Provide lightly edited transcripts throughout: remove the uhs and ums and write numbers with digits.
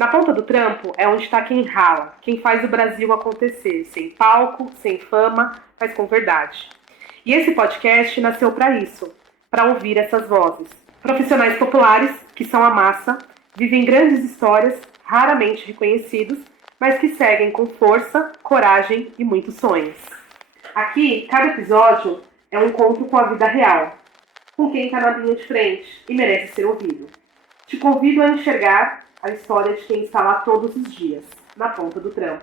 Na ponta do trampo é onde está quem rala, quem faz o Brasil acontecer, sem palco, sem fama, mas com verdade. E esse podcast nasceu para isso, para ouvir essas vozes. Profissionais populares, que são a massa, vivem grandes histórias, raramente reconhecidos, mas que seguem com força, coragem e muitos sonhos. Aqui, cada episódio é um encontro com a vida real, com quem está na linha de frente e merece ser ouvido. Te convido a enxergar a história de quem está lá todos os dias, na ponta do trampo.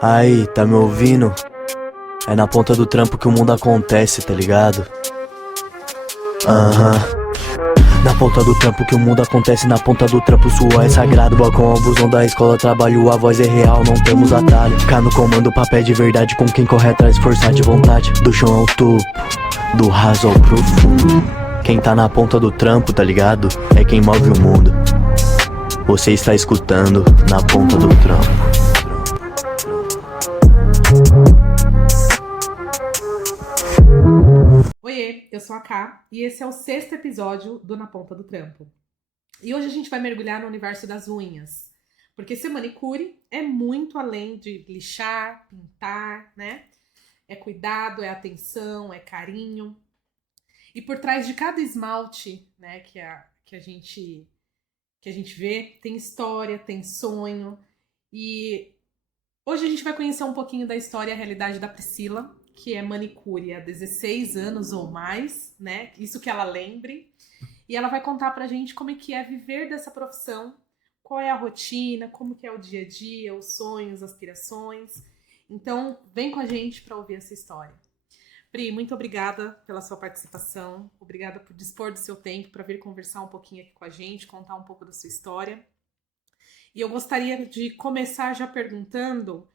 Aí, tá me ouvindo? É na ponta do trampo que o mundo acontece, tá ligado? Na ponta do trampo que o mundo acontece, na ponta do trampo suor é sagrado. Balcão, a busão da escola, trabalho, a voz é real, não temos atalho. Cá no comando, papel de verdade, com quem corre atrás, força de vontade. Do chão ao topo, do raso ao profundo. Quem tá na ponta do trampo, tá ligado? É quem move o mundo. Você está escutando Na Ponta do Trampo. Oiê, eu sou a Ká e esse é o 6º episódio do Na Ponta do Trampo. E hoje a gente vai mergulhar no universo das unhas, porque ser manicure é muito além de lixar, pintar, né? É cuidado, é atenção, é carinho. E por trás de cada esmalte, né, que a gente vê, tem história, tem sonho. E hoje a gente vai conhecer um pouquinho da história e a realidade da Priscila, que é manicure há 16 anos ou mais, né? Isso que ela lembre. E ela vai contar pra gente como é que é viver dessa profissão, qual é a rotina, como que é o dia a dia, os sonhos, aspirações. Então, vem com a gente para ouvir essa história. Pri, muito obrigada pela sua participação, obrigada por dispor do seu tempo para vir conversar um pouquinho aqui com a gente, contar um pouco da sua história. E eu gostaria de começar já perguntando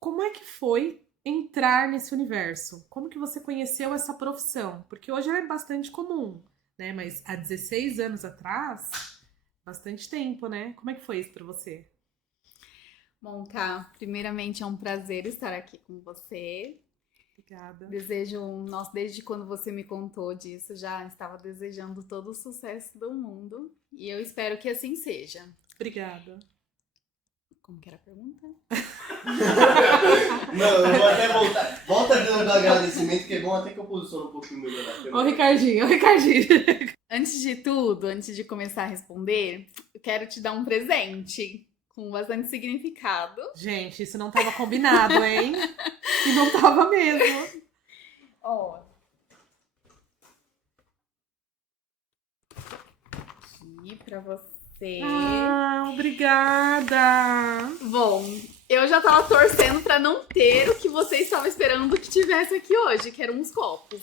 como é que foi entrar nesse universo? Como que você conheceu essa profissão? Porque hoje ela é bastante comum, né? Mas há 16 anos atrás, bastante tempo, né? Como é que foi isso para você? Bom, Ká, primeiramente é um prazer estar aqui com você. Obrigada. Desde quando você me contou disso, já estava desejando todo o sucesso do mundo. E eu espero que assim seja. Obrigada. Como que era a pergunta? Não, eu vou até voltar. Volta dando agradecimento, que é bom até que eu posiciono um pouquinho melhor. Ô, Ricardinho. Antes de tudo, antes de começar a responder, eu quero te dar um presente com bastante significado. Gente, isso não estava combinado, hein? E não estava mesmo. Ó. Aqui pra você. Ah, obrigada. Bom, eu já tava torcendo pra não ter o que você estava esperando que tivesse aqui hoje, que eram uns copos.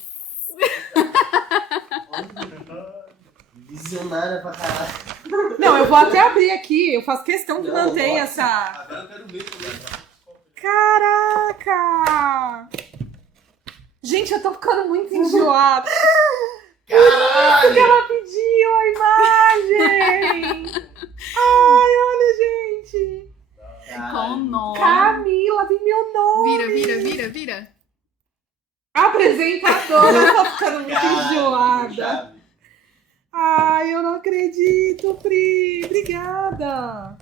Visionária pra caralho. Não, eu vou até abrir aqui. Eu faço questão que mantenha essa... Agora eu quero ver também. Caraca! Gente, eu tô ficando muito enjoada. Caralho! Que ela pediu a imagem! Ai, olha, gente! Com o nome. Camila, tem meu nome! Vira. Apresentadora, eu tô ficando muito Caralho, enjoada. chave. Ai, eu não acredito, Pri! Obrigada!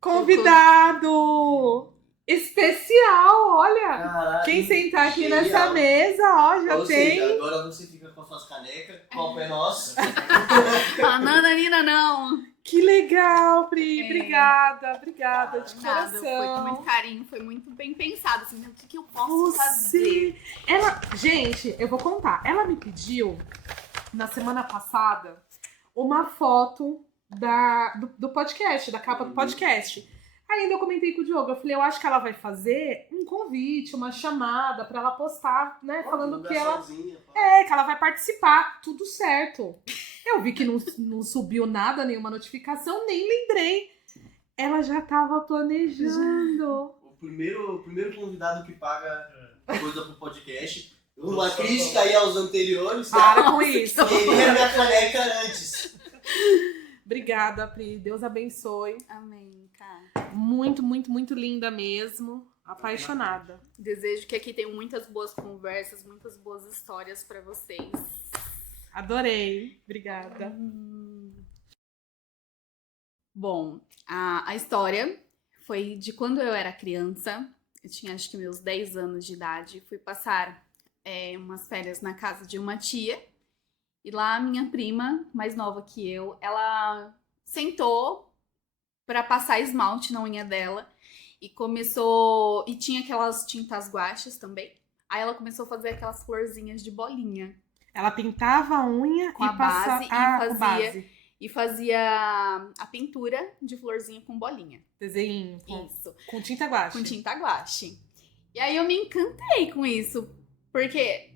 Convidado! Especial, olha! Caralho, Quem sentar aqui genial. nessa mesa, ó, já Ou tem... seja, agora você fica com as suas canecas, o copo é nosso. Nananina, não. Que legal, Pri! É. Obrigada de Nada, coração. foi com muito carinho, foi muito bem pensado. Assim, o que eu posso fazer? Gente, eu vou contar. Ela me pediu, na semana passada, uma foto do podcast, da capa do podcast. Ainda eu comentei com o Diogo, eu falei, eu acho que ela vai fazer um convite, uma chamada pra ela postar, né, falando que ela... Sozinha, que ela vai participar, tudo certo. Eu vi que não subiu nada, nenhuma notificação, nem lembrei. Ela já tava planejando. O primeiro convidado que paga coisa pro podcast. Uma crítica aí aos anteriores. Para com isso. Queria minha caneca antes. Obrigada, Pri. Deus abençoe. Amém, cara. Muito, muito, muito linda mesmo. Apaixonada. Desejo que aqui tenham muitas boas conversas, muitas boas histórias pra vocês. Adorei. Obrigada. Bom, a história foi de quando eu era criança. Eu tinha acho que meus 10 anos de idade. Fui passar umas férias na casa de uma tia. E lá a minha prima, mais nova que eu, ela sentou pra passar esmalte na unha dela. E começou... E tinha aquelas tintas guaches também. Aí ela começou a fazer aquelas florzinhas de bolinha. Ela pintava a unha Com e a base passava e fazia... E fazia a pintura de florzinha com bolinha. Desenho Isso. com tinta guache. Com tinta guache. E aí eu me encantei com isso. Porque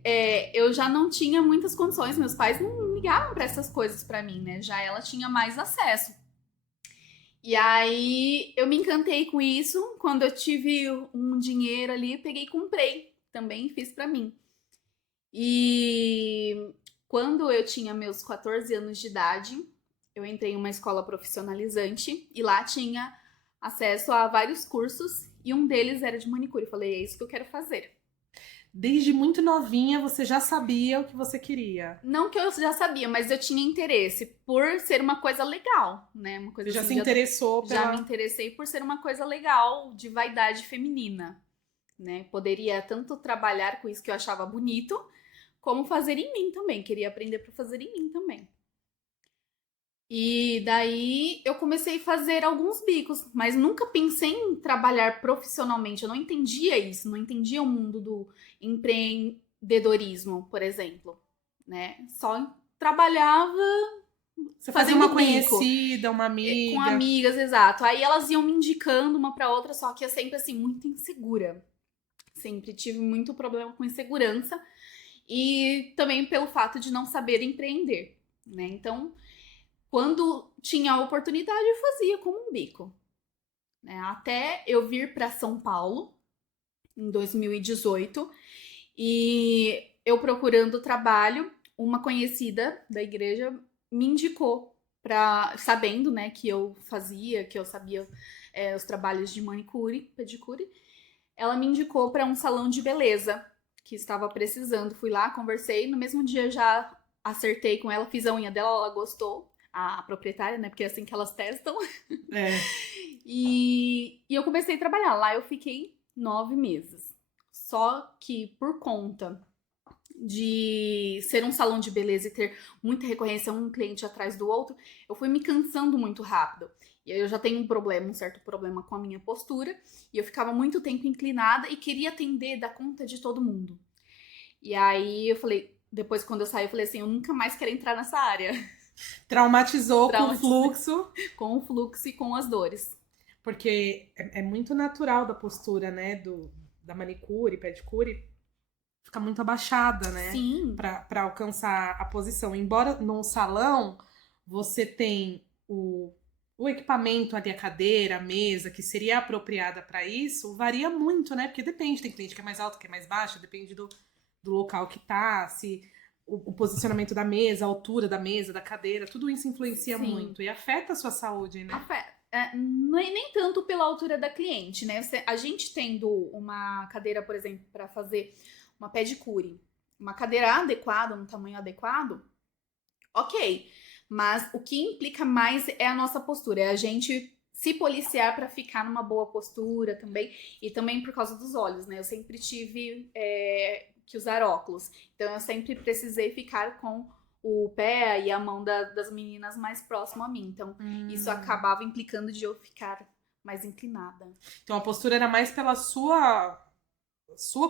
eu já não tinha muitas condições. Meus pais não ligavam pra essas coisas pra mim, né? Já ela tinha mais acesso. E aí eu me encantei com isso. Quando eu tive um dinheiro ali, peguei e comprei. Também fiz pra mim. E quando eu tinha meus 14 anos de idade, eu entrei em uma escola profissionalizante e lá tinha acesso a vários cursos e um deles era de manicure. Eu falei, é isso que eu quero fazer. Desde muito novinha você já sabia o que você queria. Não que eu já sabia, mas eu tinha interesse por ser uma coisa legal, né? Uma coisa Você já assim, se interessou já pela... me interessei por ser uma coisa legal, de vaidade feminina, né? Poderia tanto trabalhar com isso que eu achava bonito, como fazer em mim também. Queria aprender para fazer em mim também. E daí eu comecei a fazer alguns bicos, mas nunca pensei em trabalhar profissionalmente. Eu não entendia isso, não entendia o mundo do empreendedorismo, por exemplo, né? Só trabalhava Você fazia fazendo uma bico. conhecida, uma amiga. Com amigas, exato. Aí elas iam me indicando uma pra outra, só que eu sempre assim, muito insegura. Sempre tive muito problema com insegurança e também pelo fato de não saber empreender, né? Então, quando tinha a oportunidade, eu fazia como um bico, né? Até eu vir para São Paulo em 2018 e eu procurando trabalho, uma conhecida da igreja me indicou sabendo, né, que eu sabia os trabalhos de manicure, pedicure, ela me indicou para um salão de beleza que estava precisando. Fui lá, conversei, no mesmo dia já acertei com ela, fiz a unha dela, ela gostou, a proprietária, né, porque é assim que elas testam. É. E eu comecei a trabalhar. Lá eu fiquei 9 meses. Só que por conta de ser um salão de beleza e ter muita recorrência, um cliente atrás do outro, eu fui me cansando muito rápido. E aí eu já tenho um certo problema com a minha postura, e eu ficava muito tempo inclinada e queria atender, dar conta de todo mundo. E aí eu falei, depois quando eu saí, eu falei assim, eu nunca mais quero entrar nessa área. Traumatizou com o fluxo. Com o fluxo e com as dores. Porque é muito natural da postura, né, da manicure, pedicure, fica muito abaixada, né? Sim. Pra alcançar a posição. Embora num salão você tem o equipamento ali, a cadeira, a mesa, que seria apropriada para isso, varia muito, né? Porque depende, tem cliente que é mais alto, que é mais baixo, depende do local que tá, se o posicionamento da mesa, a altura da mesa, da cadeira, tudo isso influencia Sim. muito e afeta a sua saúde, né? Nem tanto pela altura da cliente, né? A gente tendo uma cadeira, por exemplo, para fazer uma pedicure, uma cadeira adequada, um tamanho adequado, ok. Mas o que implica mais é a nossa postura, é a gente se policiar para ficar numa boa postura também, e também por causa dos olhos, né? Eu sempre tive que usar óculos, então eu sempre precisei ficar com o pé e a mão das meninas mais próximo a mim, então isso acabava implicando de eu ficar mais inclinada. Então a postura era mais pela sua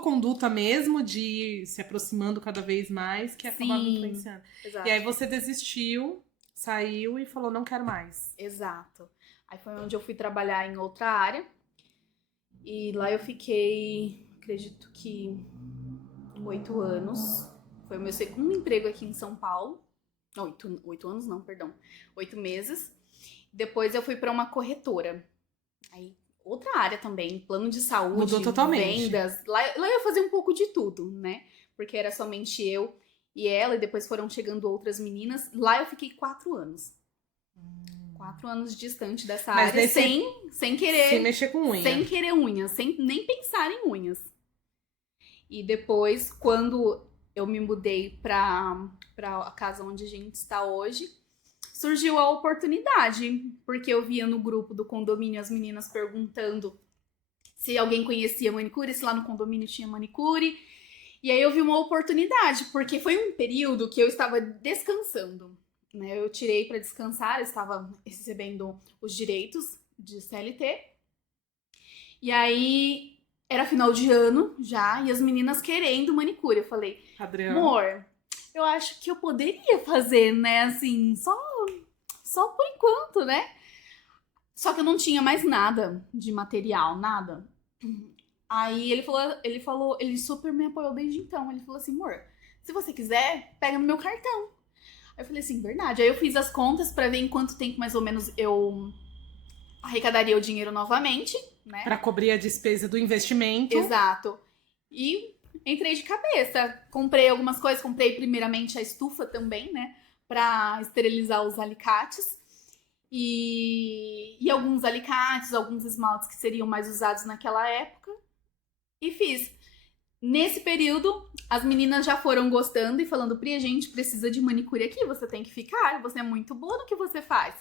conduta mesmo, de ir se aproximando cada vez mais, que acabava influenciando. Exato. E aí você desistiu, saiu e falou, não quero mais. Exato. Aí foi onde eu fui trabalhar em outra área. E lá eu fiquei, acredito que 8 anos. Foi o meu segundo emprego aqui em São Paulo. 8 anos não, perdão. 8 meses. Depois eu fui para uma corretora. Aí outra área também, plano de saúde, mudou totalmente. Vendas. Lá eu fazia um pouco de tudo, né? Porque era somente eu e ela, e depois foram chegando outras meninas. Lá eu fiquei 4 anos. 4 anos distante dessa Mas área, sem querer... Sem mexer com unha. Sem querer unhas, sem nem pensar em unhas. E depois, quando eu me mudei pra a casa onde a gente está hoje, surgiu a oportunidade, porque eu via no grupo do condomínio as meninas perguntando se alguém conhecia manicure, se lá no condomínio tinha manicure. E aí eu vi uma oportunidade, porque foi um período que eu estava descansando, né? Eu tirei para descansar, eu estava recebendo os direitos de CLT. E aí era final de ano já, e as meninas querendo manicure. Eu falei, Adriano. amor, eu acho que eu poderia fazer, né? Assim, só por enquanto, né? Só que eu não tinha mais nada de material, nada. Aí ele super me apoiou desde então. Ele falou assim, amor, se você quiser, pega no meu cartão. Aí eu falei assim, verdade. Aí eu fiz as contas pra ver em quanto tempo mais ou menos eu arrecadaria o dinheiro novamente, né? Pra cobrir a despesa do investimento. Exato. E entrei de cabeça. Comprei algumas coisas. Comprei primeiramente a estufa também, né? Pra esterilizar os alicates. E alguns alicates, alguns esmaltes que seriam mais usados naquela época. E fiz. Nesse período, as meninas já foram gostando e falando, Pri, a gente precisa de manicure aqui, você tem que ficar, você é muito boa no que você faz.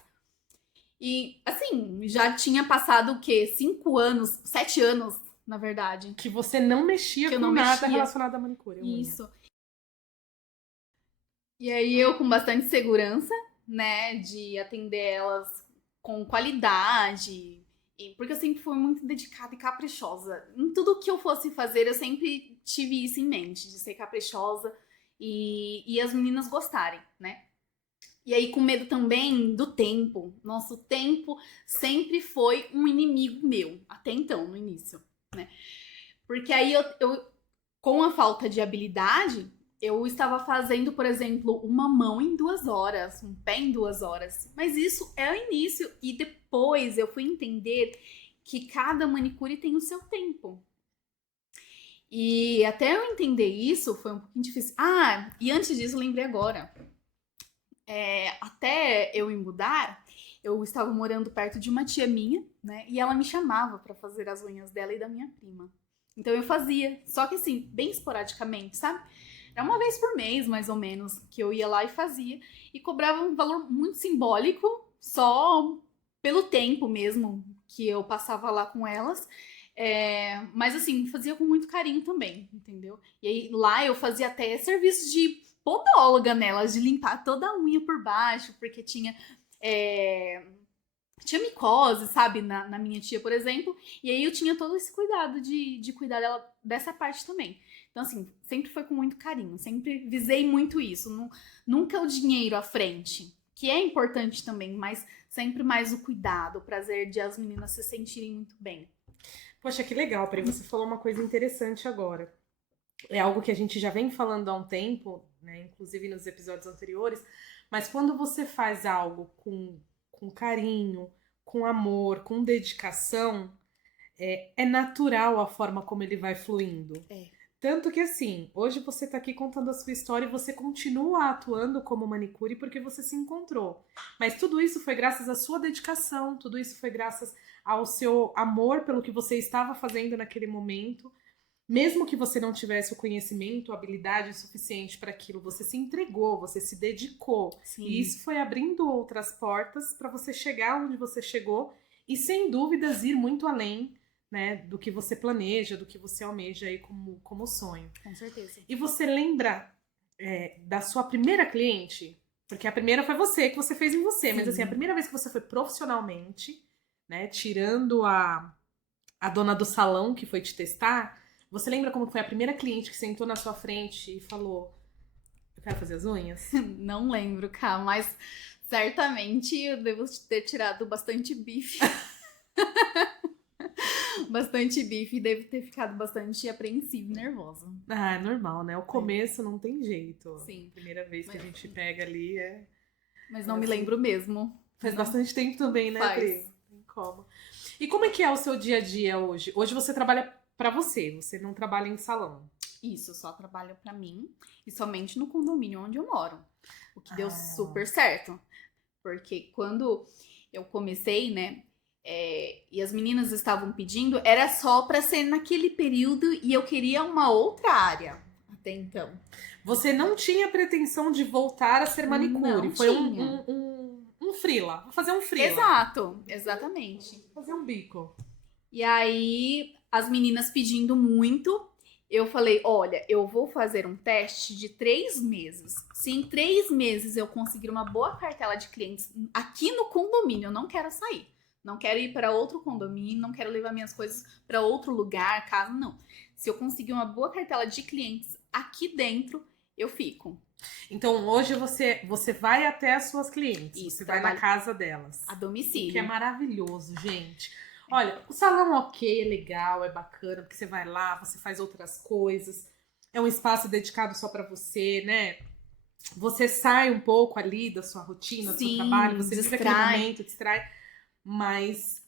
E, assim, já tinha passado o quê? 5 anos, 7 anos, na verdade. Que você não mexia Que eu com não nada mexia. relacionado à manicure. unha. Isso. E aí eu com bastante segurança, né, de atender elas com qualidade, porque eu sempre fui muito dedicada e caprichosa. Em tudo que eu fosse fazer, eu sempre tive isso em mente, de ser caprichosa e as meninas gostarem, né? E aí com medo também do tempo. Nosso tempo sempre foi um inimigo meu, até então, no início, né? Porque aí eu com a falta de habilidade, eu estava fazendo, por exemplo, uma mão em 2 horas, um pé em 2 horas. Mas isso é o início. E depois eu fui entender que cada manicure tem o seu tempo. E até eu entender isso foi um pouquinho difícil. Ah, e antes disso, eu lembrei agora. Até eu me mudar, eu estava morando perto de uma tia minha, né? E ela me chamava para fazer as unhas dela e da minha prima. Então eu fazia, só que assim, bem esporadicamente, sabe? Era uma vez por mês, mais ou menos, que eu ia lá e fazia. E cobrava um valor muito simbólico, só pelo tempo mesmo que eu passava lá com elas. Mas assim, fazia com muito carinho também, entendeu? E aí lá eu fazia até serviço de podóloga nelas, de limpar toda a unha por baixo, porque tinha micose, sabe, na minha tia, por exemplo. E aí eu tinha todo esse cuidado de cuidar dela dessa parte também. Então, assim, sempre foi com muito carinho, sempre visei muito isso. Nunca o dinheiro à frente, que é importante também, mas sempre mais o cuidado, o prazer de as meninas se sentirem muito bem. Poxa, que legal, Pri. Você falou uma coisa interessante agora. É algo que a gente já vem falando há um tempo, né? Inclusive nos episódios anteriores. Mas quando você faz algo com carinho, com amor, com dedicação, é natural a forma como ele vai fluindo. Tanto que assim, hoje você tá aqui contando a sua história e você continua atuando como manicure porque você se encontrou. Mas tudo isso foi graças à sua dedicação, tudo isso foi graças ao seu amor pelo que você estava fazendo naquele momento. Mesmo que você não tivesse o conhecimento, a habilidade suficiente para aquilo, você se entregou, você se dedicou. Sim. E isso foi abrindo outras portas para você chegar onde você chegou e, sem dúvidas, ir muito além, né, do que você planeja, do que você almeja aí como sonho. Com certeza. E você lembra da sua primeira cliente? Porque a primeira foi você, que você fez em você. Mas assim, a primeira vez que você foi profissionalmente, né, tirando a dona do salão que foi te testar, você lembra como foi a primeira cliente que sentou na sua frente e falou, eu quero fazer as unhas? Não lembro, cara, mas certamente eu devo ter tirado bastante bife. Bastante bife e devo ter ficado bastante apreensiva e nervosa. Ah, é normal, né? O começo não tem jeito. Sim. Primeira vez que a gente pega ali Mas não me lembro mesmo. Faz bastante tempo também, né, Pri? Tem como. E como é que é o seu dia a dia hoje? Hoje você trabalha pra você não trabalha em salão. Isso, só trabalho pra mim e somente no condomínio onde eu moro. O que deu super certo. Porque quando eu comecei, né, e as meninas estavam pedindo, era só pra ser naquele período e eu queria uma outra área. até então. Você não tinha pretensão de voltar a ser manicure. Não Foi tinha. um freela. Vou fazer um freela. Exato, exatamente. Fazer um bico. E aí, as meninas pedindo muito, eu falei, olha, eu vou fazer um teste de 3 meses. Se em 3 meses eu conseguir uma boa cartela de clientes aqui no condomínio, eu não quero sair. Não quero ir para outro condomínio, não quero levar minhas coisas para outro lugar, casa, não. Se eu conseguir uma boa cartela de clientes aqui dentro, eu fico. Então, hoje você vai até as suas clientes. Isso, Você vai na trabalho casa delas. a domicílio. Que é maravilhoso, gente. Olha, o salão ok, é legal, é bacana, porque você vai lá, você faz outras coisas. É um espaço dedicado só pra você, né? Você sai um pouco ali da sua rotina, do seu Sim, trabalho, você vive aquele distrai. momento, distrai. Mas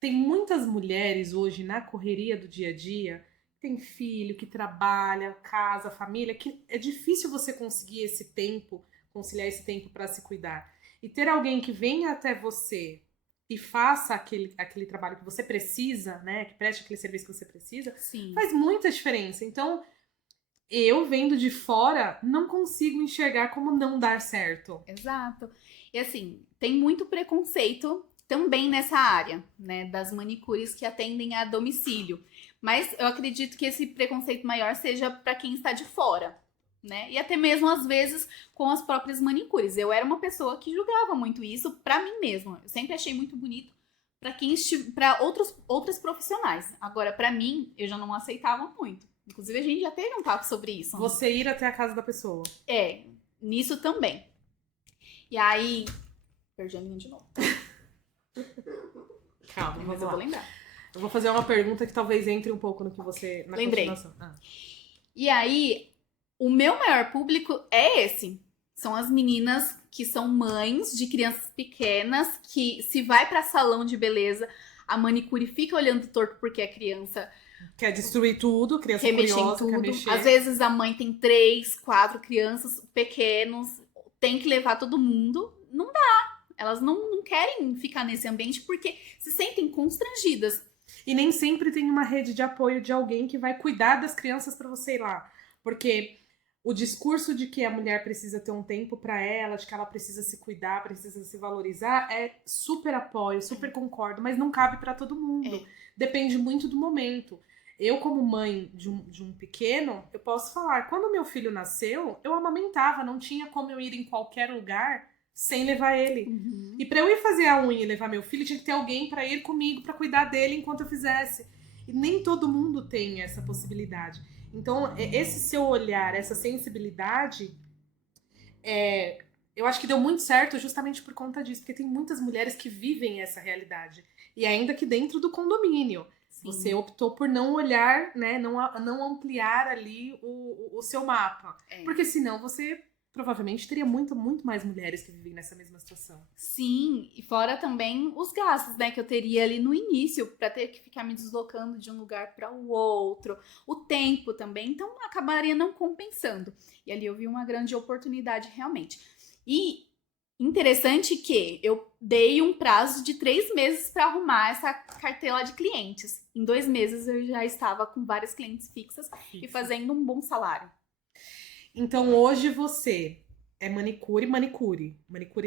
tem muitas mulheres hoje na correria do dia a dia, tem filho, que trabalha, casa, família, que é difícil você conseguir esse tempo, conciliar esse tempo pra se cuidar. E ter alguém que venha até você e faça aquele trabalho que você precisa, né? Que preste aquele serviço que você precisa, Sim. faz muita diferença. Então, eu vendo de fora, não consigo enxergar como não dar certo. Exato. E assim, tem muito preconceito também nessa área, né, das manicures que atendem a domicílio. Mas eu acredito que esse preconceito maior seja para quem está de fora, né? E até mesmo às vezes com as próprias manicures. Eu era uma pessoa que julgava muito isso para mim mesma. Eu sempre achei muito bonito para outros profissionais. Agora, para mim, eu já não aceitava muito. Inclusive, a gente já teve um papo sobre isso. Né? Você ir até a casa da pessoa. É, nisso também. E aí, perdi a linha de novo. Calma, Mas vamos eu lá. vou lembrar. Eu vou fazer uma pergunta que talvez entre um pouco no que você... Na Lembrei. continuação. Ah. E aí, o meu maior público é esse. São as meninas que são mães de crianças pequenas, que se vai pra salão de beleza, a manicure fica olhando torto porque a criança Quer destruir tudo, criança quer mexer em curiosa, quer tudo. mexer. Às vezes a mãe tem 3, 4 crianças pequenos, tem que levar todo mundo. Não dá. Elas não querem ficar nesse ambiente porque se sentem constrangidas. E nem sempre tem uma rede de apoio de alguém que vai cuidar das crianças pra você ir lá. Porque o discurso de que a mulher precisa ter um tempo pra ela, de que ela precisa se cuidar, precisa se valorizar, é super apoio, super concordo, mas não cabe pra todo mundo. É. Depende muito do momento. Eu, como mãe de um pequeno, eu posso falar, quando meu filho nasceu, eu amamentava, não tinha como eu ir em qualquer lugar sem levar ele. Uhum. E pra eu ir fazer a unha e levar meu filho, tinha que ter alguém pra ir comigo, pra cuidar dele enquanto eu fizesse. E nem todo mundo tem essa possibilidade. Então, esse seu olhar, essa sensibilidade, eu acho que deu muito certo justamente por conta disso. Porque tem muitas mulheres que vivem essa realidade. E ainda que dentro do condomínio. Sim. Você optou por não olhar, né? Não ampliar ali o seu mapa. É. Porque senão você provavelmente teria muito mais mulheres que vivem nessa mesma situação. Sim, e fora também os gastos, né, que eu teria ali no início pra ter que ficar me deslocando de um lugar para o outro, o tempo também, então acabaria não compensando. E ali eu vi uma grande oportunidade realmente. E interessante que eu dei um prazo de 3 meses para arrumar essa cartela de clientes. Em 2 meses eu já estava com várias clientes fixas e fazendo um bom salário. Então hoje você é manicure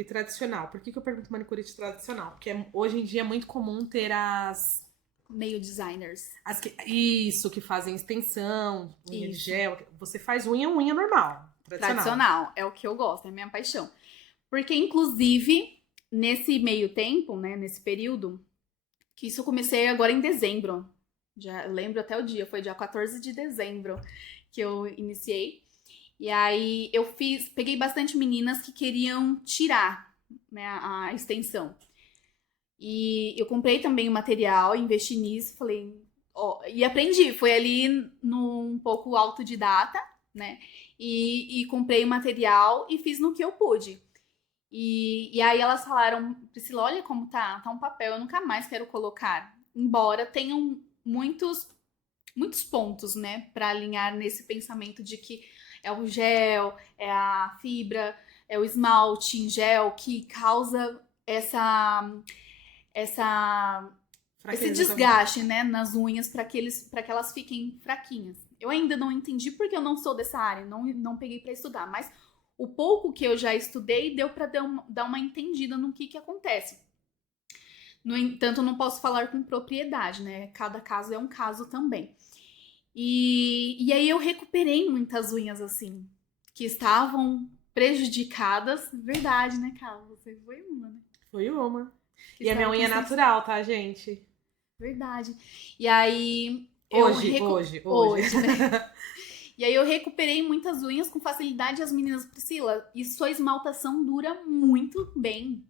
tradicional. Por que eu pergunto manicure tradicional? Porque hoje em dia é muito comum ter as Meio designers. Isso, que fazem extensão, unha de Isso. gel. Você faz unha normal, Tradicional, é o que eu gosto, é a minha paixão. Porque, inclusive, nesse meio tempo, né, nesse período, que isso eu comecei agora em dezembro. Já lembro até o dia, foi dia 14 de dezembro que eu iniciei. E aí eu peguei bastante meninas que queriam tirar, né, a extensão. E eu comprei também o material, investi nisso, falei, ó, e aprendi. Foi ali um pouco autodidata, né? E comprei o material e fiz no que eu pude. E aí elas falaram, Priscila, olha como tá um papel, eu nunca mais quero colocar. Embora tenham muitos pontos, né, para alinhar nesse pensamento de que é o gel, é a fibra, é o esmalte em gel que causa esse desgaste, né, nas unhas para que elas fiquem fraquinhas. Eu ainda não entendi porque eu não sou dessa área, não peguei pra estudar, mas o pouco que eu já estudei deu pra dar uma entendida no que acontece. No entanto, eu não posso falar com propriedade, né? Cada caso é um caso também. E aí eu recuperei muitas unhas assim, que estavam prejudicadas. Verdade, né, Carla? Você foi uma, né? Foi uma. Que E a minha estava unha é com natural, tá, gente? Verdade. E aí Hoje. né? E aí eu recuperei muitas unhas com facilidade. As meninas, Priscila, e sua esmaltação dura muito bem.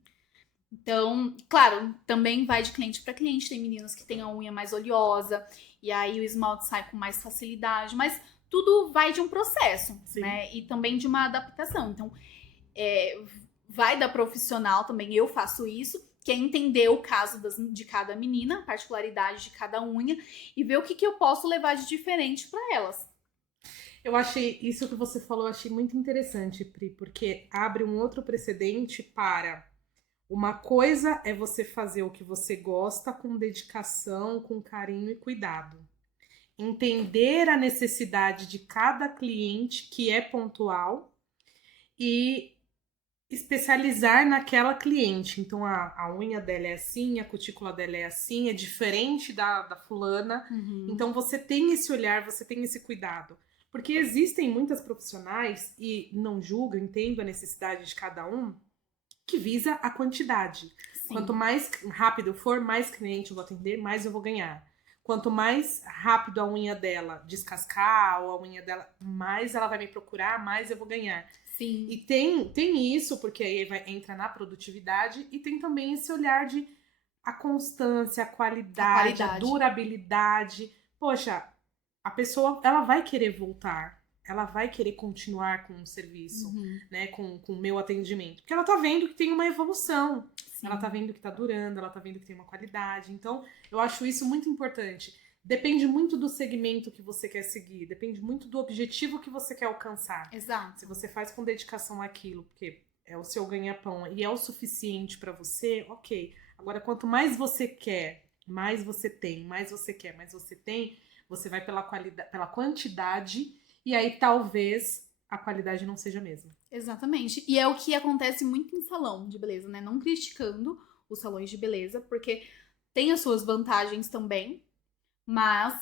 Então, claro, também vai de cliente para cliente. Tem meninas que têm a unha mais oleosa e aí o esmalte sai com mais facilidade. Mas tudo vai de um processo, Sim. né? E também de uma adaptação. Então, vai da profissional também. Eu faço isso, que é entender o caso de cada menina, a particularidade de cada unha e ver o que eu posso levar de diferente para elas. Eu achei isso que você falou, eu achei muito interessante, Pri, porque abre um outro precedente para uma coisa é você fazer o que você gosta com dedicação, com carinho e cuidado. Entender a necessidade de cada cliente que é pontual e especializar naquela cliente. Então a unha dela é assim, a cutícula dela é assim, é diferente da fulana. Então você tem esse olhar, você tem esse cuidado. Porque existem muitas profissionais, e não julgo, entendo a necessidade de cada um, que visa a quantidade. Sim. Quanto mais rápido for, mais cliente eu vou atender, mais eu vou ganhar. Quanto mais rápido a unha dela descascar, ou a unha dela, mais ela vai me procurar, mais eu vou ganhar. Sim. E tem isso, porque aí entra na produtividade, e tem também esse olhar de a constância, a qualidade, a durabilidade. Poxa, a pessoa, ela vai querer voltar, ela vai querer continuar com o serviço, né, com o meu atendimento. Porque ela tá vendo que tem uma evolução, ela tá vendo que tá durando, ela tá vendo que tem uma qualidade. Então, eu acho isso muito importante. Depende muito do segmento que você quer seguir, depende muito do objetivo que você quer alcançar. Exato. Se você faz com dedicação aquilo, porque é o seu ganha-pão e é o suficiente pra você, ok. Agora, quanto mais você quer, mais você tem, mais você quer, mais você tem, você vai pela qualidade, pela quantidade, e aí talvez a qualidade não seja a mesma. Exatamente. E é o que acontece muito em salão de beleza, né? Não criticando os salões de beleza, porque tem as suas vantagens também, mas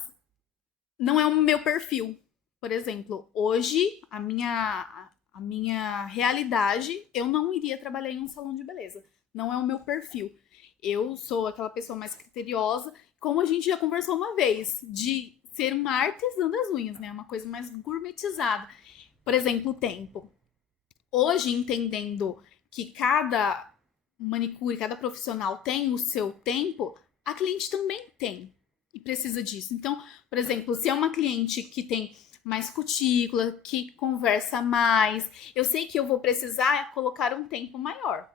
não é o meu perfil. Por exemplo, hoje, a minha realidade, eu não iria trabalhar em um salão de beleza. Não é o meu perfil. Eu sou aquela pessoa mais criteriosa, como a gente já conversou uma vez, de ser uma artesã das unhas, né? Uma coisa mais gourmetizada. Por exemplo, o tempo. Hoje, entendendo que cada manicure, cada profissional tem o seu tempo, a cliente também tem e precisa disso. Então, por exemplo, se é uma cliente que tem mais cutícula, que conversa mais, eu sei que eu vou precisar colocar um tempo maior.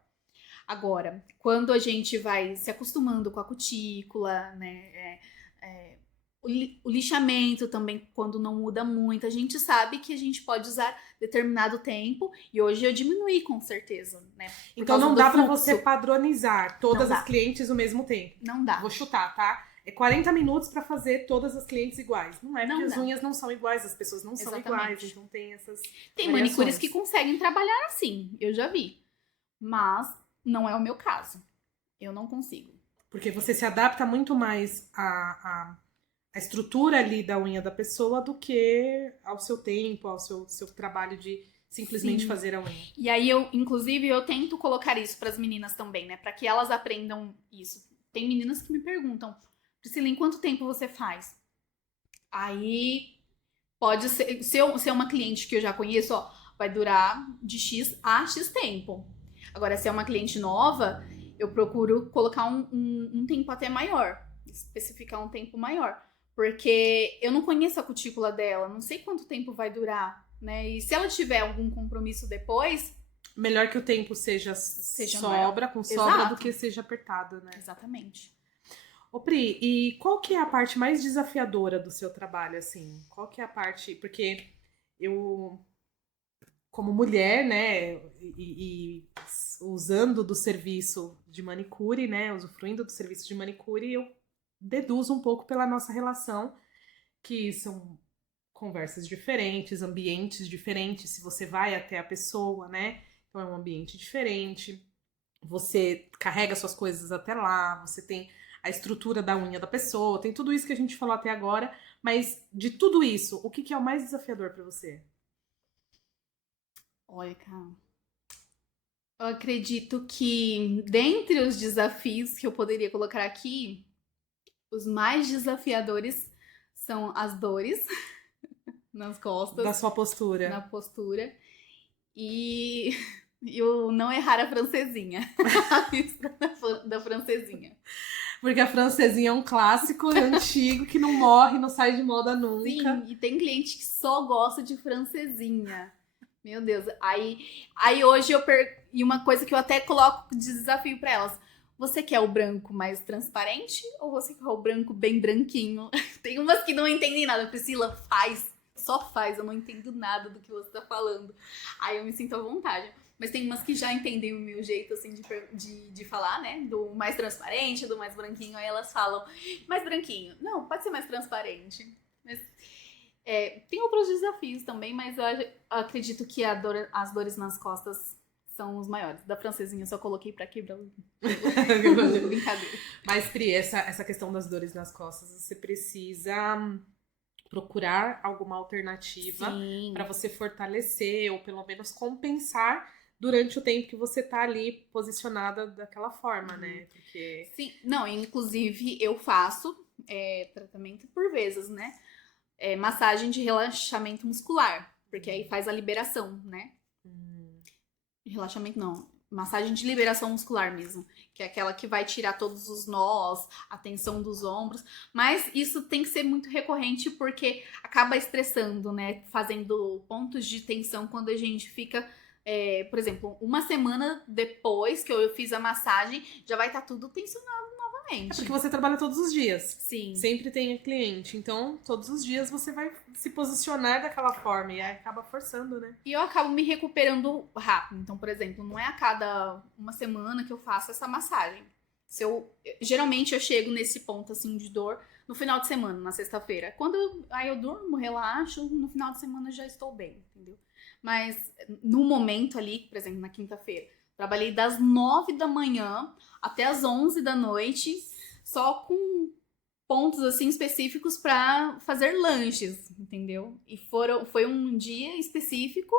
Agora, quando a gente vai se acostumando com a cutícula, né, o lixamento também, quando não muda muito, a gente sabe que a gente pode usar determinado tempo, e hoje eu diminui com certeza, né? Então não dá pra você padronizar todas as clientes no mesmo tempo. Não dá. Vou chutar, tá? É 40 minutos pra fazer todas as clientes iguais. Não é, porque Não as dá. unhas não são iguais, as pessoas não são iguais, então tem essas Tem variações. manicures que conseguem trabalhar assim, eu já vi. Mas não é o meu caso. Eu não consigo. Porque você se adapta muito mais à estrutura ali da unha da pessoa do que ao seu tempo, ao seu trabalho de simplesmente fazer a unha. E aí inclusive, eu tento colocar isso pras meninas também, né? Pra que elas aprendam isso. Tem meninas que me perguntam, Priscila, em quanto tempo você faz? Aí pode ser, se é uma cliente que eu já conheço, ó, vai durar de X a X tempo. Agora, se é uma cliente nova, eu procuro colocar um tempo até maior, especificar um tempo maior. Porque eu não conheço a cutícula dela, não sei quanto tempo vai durar, né? E se ela tiver algum compromisso depois... Melhor que o tempo seja sobra, com sobra, Exato. do que seja apertado, né? Exatamente. Ô Pri, e qual que é a parte mais desafiadora do seu trabalho, assim? Qual que é a parte... Porque eu, como mulher, né, e usando do serviço de manicure, né, usufruindo do serviço de manicure, eu deduzo um pouco pela nossa relação, que são conversas diferentes, ambientes diferentes, se você vai até a pessoa, né? Então é um ambiente diferente. Você carrega suas coisas até lá, você tem a estrutura da unha da pessoa, tem tudo isso que a gente falou até agora, mas de tudo isso, o que que é o mais desafiador pra você? Olha, cara, eu acredito que dentre os desafios que eu poderia colocar aqui, os mais desafiadores são as dores nas costas, Da sua postura. na postura e o não errar a francesinha. A pista da francesinha. Porque a francesinha é um clássico antigo que não morre, não sai de moda nunca. Sim, e tem cliente que só gosta de francesinha. Meu Deus. Aí hoje e uma coisa que eu até coloco de desafio pra elas. Você quer o branco mais transparente ou você quer o branco bem branquinho? Tem umas que não entendem nada. Priscila, só faz, eu não entendo nada do que você tá falando. Aí eu me sinto à vontade. Mas tem umas que já entendem o meu jeito, assim, de falar, né? Do mais transparente, do mais branquinho. Aí elas falam, mais branquinho. Não, pode ser mais transparente. Mas, tem outros desafios também, mas eu acredito que as dores nas costas são os maiores. Da francesinha eu só coloquei pra quebrar o brincadeira. Mas, Pri, essa questão das dores nas costas, você precisa procurar alguma alternativa Sim. para você fortalecer ou pelo menos compensar durante o tempo que você tá ali posicionada daquela forma, né? Porque Sim, não, inclusive eu faço tratamento por vezes, né? Massagem de relaxamento muscular, porque aí faz a liberação, né? Relaxamento não, massagem de liberação muscular mesmo, que é aquela que vai tirar todos os nós, a tensão dos ombros, mas isso tem que ser muito recorrente porque acaba estressando, né? Fazendo pontos de tensão quando a gente fica, por exemplo, uma semana depois que eu fiz a massagem, já vai estar tudo tensionado novamente. é porque você trabalha todos os dias. Sim. Sempre tem cliente. Então, todos os dias você vai se posicionar daquela forma e aí acaba forçando, né? E eu acabo me recuperando rápido. Então, por exemplo, não é a cada uma semana que eu faço essa massagem. Geralmente eu chego nesse ponto assim de dor no final de semana, na sexta-feira. Aí eu durmo, relaxo, no final de semana eu já estou bem, entendeu? Mas no momento ali, por exemplo, na quinta-feira, trabalhei das 9 da manhã até as 11 da noite, só com pontos assim específicos para fazer lanches, entendeu? E foi um dia específico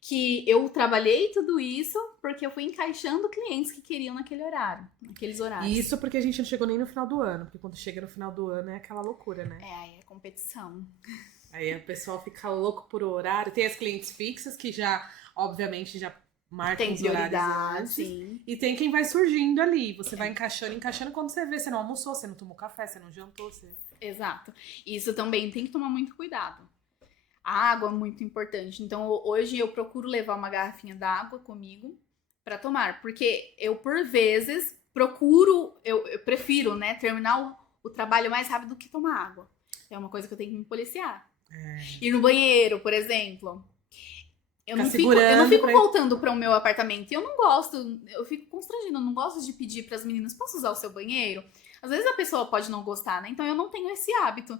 que eu trabalhei tudo isso porque eu fui encaixando clientes que queriam naqueles horários. E isso porque a gente não chegou nem no final do ano, porque quando chega no final do ano é aquela loucura, né? Aí é competição. Aí o pessoal fica louco por horário. Tem as clientes fixas que já, obviamente, já marcam Tem os horários prioridade, antes. sim. E tem quem vai surgindo ali. Você vai encaixando. Quando você vê, você não almoçou, você não tomou café, você não jantou. Exato. Isso também tem que tomar muito cuidado. A água é muito importante. Então, hoje eu procuro levar uma garrafinha d'água comigo para tomar. Porque eu, por vezes, eu prefiro, né, terminar o trabalho mais rápido do que tomar água. É uma coisa que eu tenho que me policiar. Ir no banheiro, por exemplo. Eu não fico voltando para o meu apartamento. E eu não gosto, eu fico constrangida, eu não gosto de pedir para as meninas, posso usar o seu banheiro? Às vezes a pessoa pode não gostar, né? Então eu não tenho esse hábito.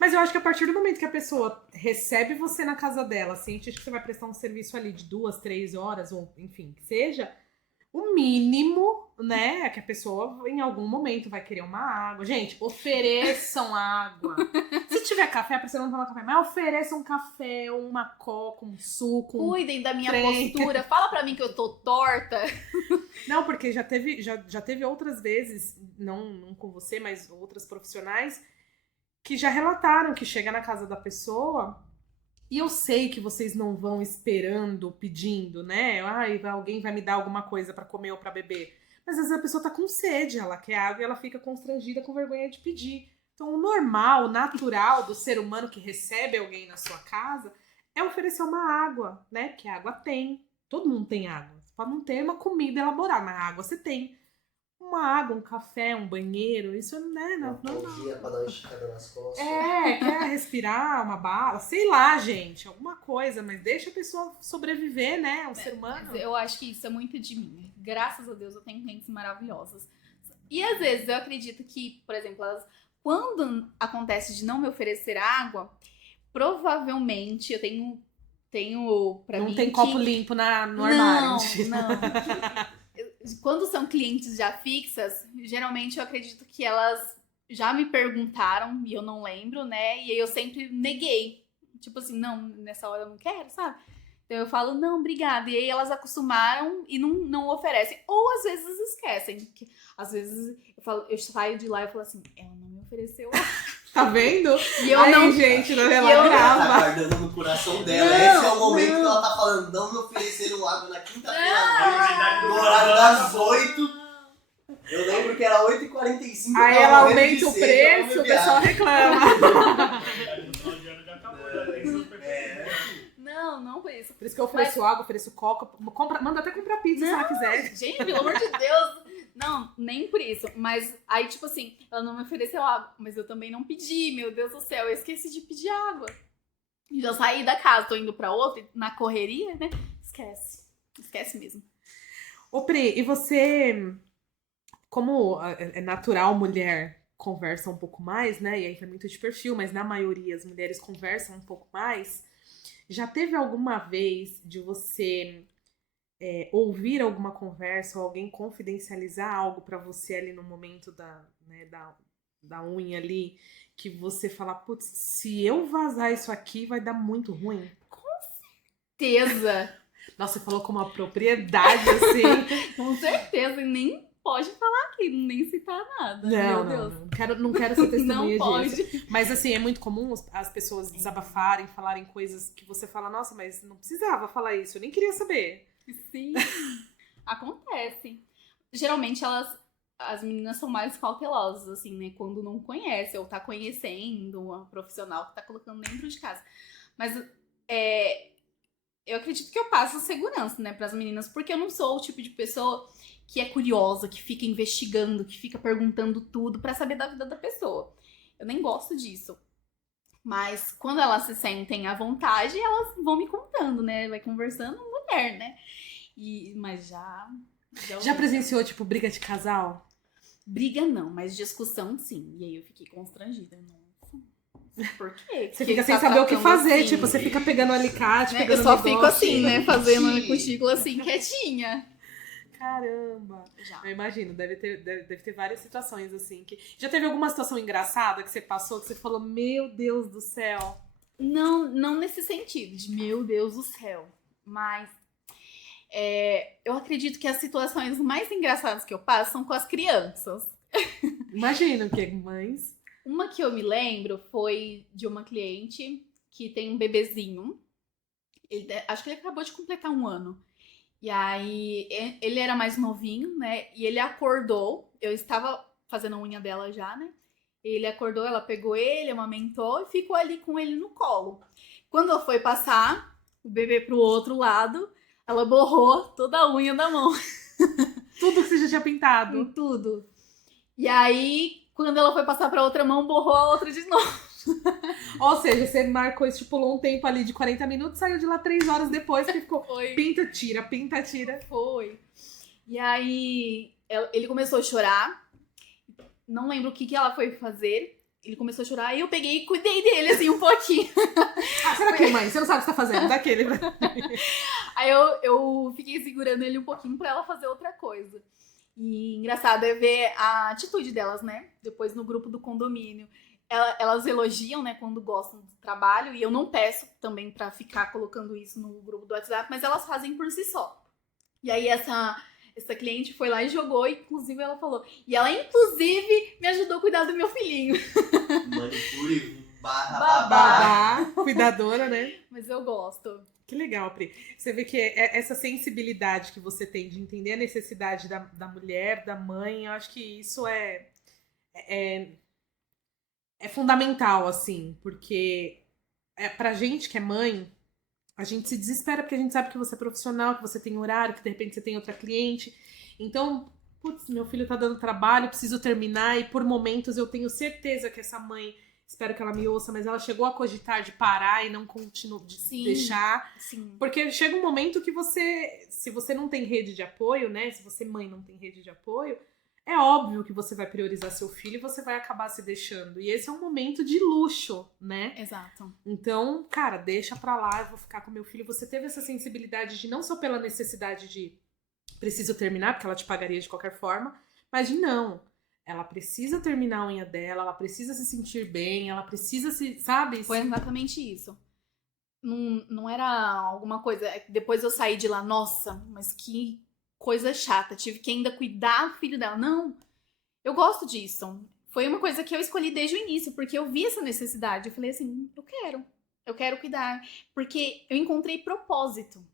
Mas eu acho que a partir do momento que a pessoa recebe você na casa dela, sente que você vai prestar um serviço ali de 2, 3 horas, ou enfim, que seja, o mínimo, né, é que a pessoa em algum momento vai querer uma água. Gente, ofereçam água. Se tiver café, a pessoa não toma café, mas ofereçam um café, uma coca, um suco. Cuidem da minha postura. Fala pra mim que eu tô torta. Não, porque já teve outras vezes, não com você, mas outras profissionais, que já relataram que chega na casa da pessoa. E eu sei que vocês não vão esperando, pedindo, né? Alguém vai me dar alguma coisa pra comer ou pra beber. Mas às vezes a pessoa tá com sede, ela quer água e ela fica constrangida, com vergonha de pedir. Então o normal, o natural do ser humano que recebe alguém na sua casa é oferecer uma água, né? Porque a água tem. Todo mundo tem água. Você pode não ter uma comida elaborada, mas a água você tem. Uma água, um café, um banheiro, isso, né? Uma pausinha pra dar uma esticada nas costas. Quer respirar, uma bala, sei lá, gente, alguma coisa, mas deixa a pessoa sobreviver, né? Um ser humano. Mas eu acho que isso é muito de mim. Graças a Deus eu tenho clientes maravilhosas. E às vezes eu acredito que, por exemplo, quando acontece de não me oferecer água, provavelmente eu tenho pra mim Não tem que... copo limpo no armário. Não. Quando são clientes já fixas, geralmente eu acredito que elas já me perguntaram e eu não lembro, né? E aí eu sempre neguei. Tipo assim, não, nessa hora eu não quero, sabe? Então eu falo, não, obrigada. E aí elas acostumaram e não oferecem. Ou às vezes esquecem. Às vezes eu saio de lá e falo assim, ela não me ofereceu. Tá vendo? E eu Aí, não... gente, ela Ela tá grava. guardando no coração dela. Não, Esse é o momento não. que ela tá falando. Não me ofereceram água na quinta-feira à Não. noite, no horário das 8. Eu lembro que era 8h45. Aí ela aumenta o preço, o pessoal reclama. Não foi isso. Por isso que eu ofereço água, ofereço coca. Manda até comprar pizza se ela quiser. Gente, pelo amor de Deus. Não, nem por isso. Mas aí, tipo assim, ela não me ofereceu água. Mas eu também não pedi, meu Deus do céu. Eu esqueci de pedir água. E já saí da casa, tô indo pra outra, na correria, né? Esquece mesmo. Ô Pri, e você, como é natural mulher conversa um pouco mais, né? E aí é muito de perfil, mas na maioria as mulheres conversam um pouco mais. Já teve alguma vez de você ouvir alguma conversa ou alguém confidencializar algo pra você ali no momento da unha ali, que você fala, putz, se eu vazar isso aqui vai dar muito ruim? Certeza. Nossa, você falou com uma propriedade assim. Com certeza. E nem pode falar aqui, nem citar nada. Meu Deus. Não quero ser testemunha Não disso. pode. Mas assim, é muito comum as pessoas desabafarem, falarem coisas que você fala, nossa, mas não precisava falar isso, eu nem queria saber. Sim, acontece. Geralmente as meninas são mais cautelosas, assim, né? Quando não conhece ou tá conhecendo uma profissional que tá colocando dentro de casa. Mas eu acredito que eu passo segurança, né, pras meninas, porque eu não sou o tipo de pessoa que é curiosa, que fica investigando, que fica perguntando tudo pra saber da vida da pessoa. Eu nem gosto disso. Mas quando elas se sentem à vontade, elas vão me contando, né? Vai conversando, mulher, né? Mas Já presenciou, tipo, briga de casal? Briga não, mas discussão sim. E aí eu fiquei constrangida. Nossa, por quê? Você Que fica tá sem saber o que tratando fazer, assim? tipo, você fica pegando alicate, Né? pegando Eu só negócio. fico assim, né? Fazendo a Sim. cutícula assim, quietinha. Caramba. Já. Eu imagino, deve ter várias situações assim. Já teve alguma situação engraçada que você passou, que você falou, meu Deus do céu? Não nesse sentido, de meu Deus do céu. Mas eu acredito que as situações mais engraçadas que eu passo são com as crianças. Imagino que mães. Uma que eu me lembro foi de uma cliente que tem um bebezinho. Acho que ele acabou de completar 1 ano. E aí, ele era mais novinho, né? E ele acordou. Eu estava fazendo a unha dela já, né? Ele acordou, ela pegou ele, amamentou e ficou ali com ele no colo. Quando ela foi passar o bebê pro outro lado, ela borrou toda a unha da mão. Tudo que você já tinha pintado. Tudo. E aí, quando ela foi passar pra outra mão, borrou a outra de novo. Ou seja, você marcou, estipulou um tempo ali de 40 minutos, saiu de lá 3 horas depois, que ficou Foi. pinta, tira. Foi. E aí, ele começou a chorar. Não lembro o que ela foi fazer. Ele começou a chorar e eu peguei e cuidei dele, assim, um pouquinho. Ah, será que, mãe? Você não sabe o que você tá fazendo? Daquele. Aí eu fiquei segurando ele um pouquinho pra ela fazer outra coisa. E engraçado é ver a atitude delas, né? Depois no grupo do condomínio. Elas elogiam, né, quando gostam do trabalho. E eu não peço também pra ficar colocando isso no grupo do WhatsApp, mas elas fazem por si só. E aí essa cliente foi lá e jogou, inclusive ela falou. E ela, inclusive, me ajudou a cuidar do meu filhinho. Manicure barra Babá. babá. Cuidadora, né? Mas eu gosto. Que legal, Pri. Você vê que essa sensibilidade que você tem de entender a necessidade da mulher, da mãe, eu acho que isso é fundamental, assim, porque pra gente que é mãe, a gente se desespera porque a gente sabe que você é profissional, que você tem horário, que de repente você tem outra cliente. Então, putz, meu filho tá dando trabalho, preciso terminar, e por momentos eu tenho certeza que essa mãe, espero que ela me ouça, mas ela chegou a cogitar de parar e não continuar, de Sim. deixar. Sim. Porque chega um momento que se você não tem rede de apoio, né? Se você mãe não tem rede de apoio, é óbvio que você vai priorizar seu filho e você vai acabar se deixando. E esse é um momento de luxo, né? Exato. Então, cara, deixa pra lá, eu vou ficar com meu filho. Você teve essa sensibilidade de não só pela necessidade de preciso terminar, porque ela te pagaria de qualquer forma, mas de não. Ela precisa terminar a unha dela, ela precisa se sentir bem, ela precisa se, sabe? Foi exatamente isso. Não era alguma coisa. Depois eu saí de lá, nossa, mas que coisa chata. Tive que ainda cuidar do filho dela. Não, eu gosto disso. Foi uma coisa que eu escolhi desde o início, porque eu vi essa necessidade. Eu falei assim, eu quero cuidar. Porque eu encontrei propósito.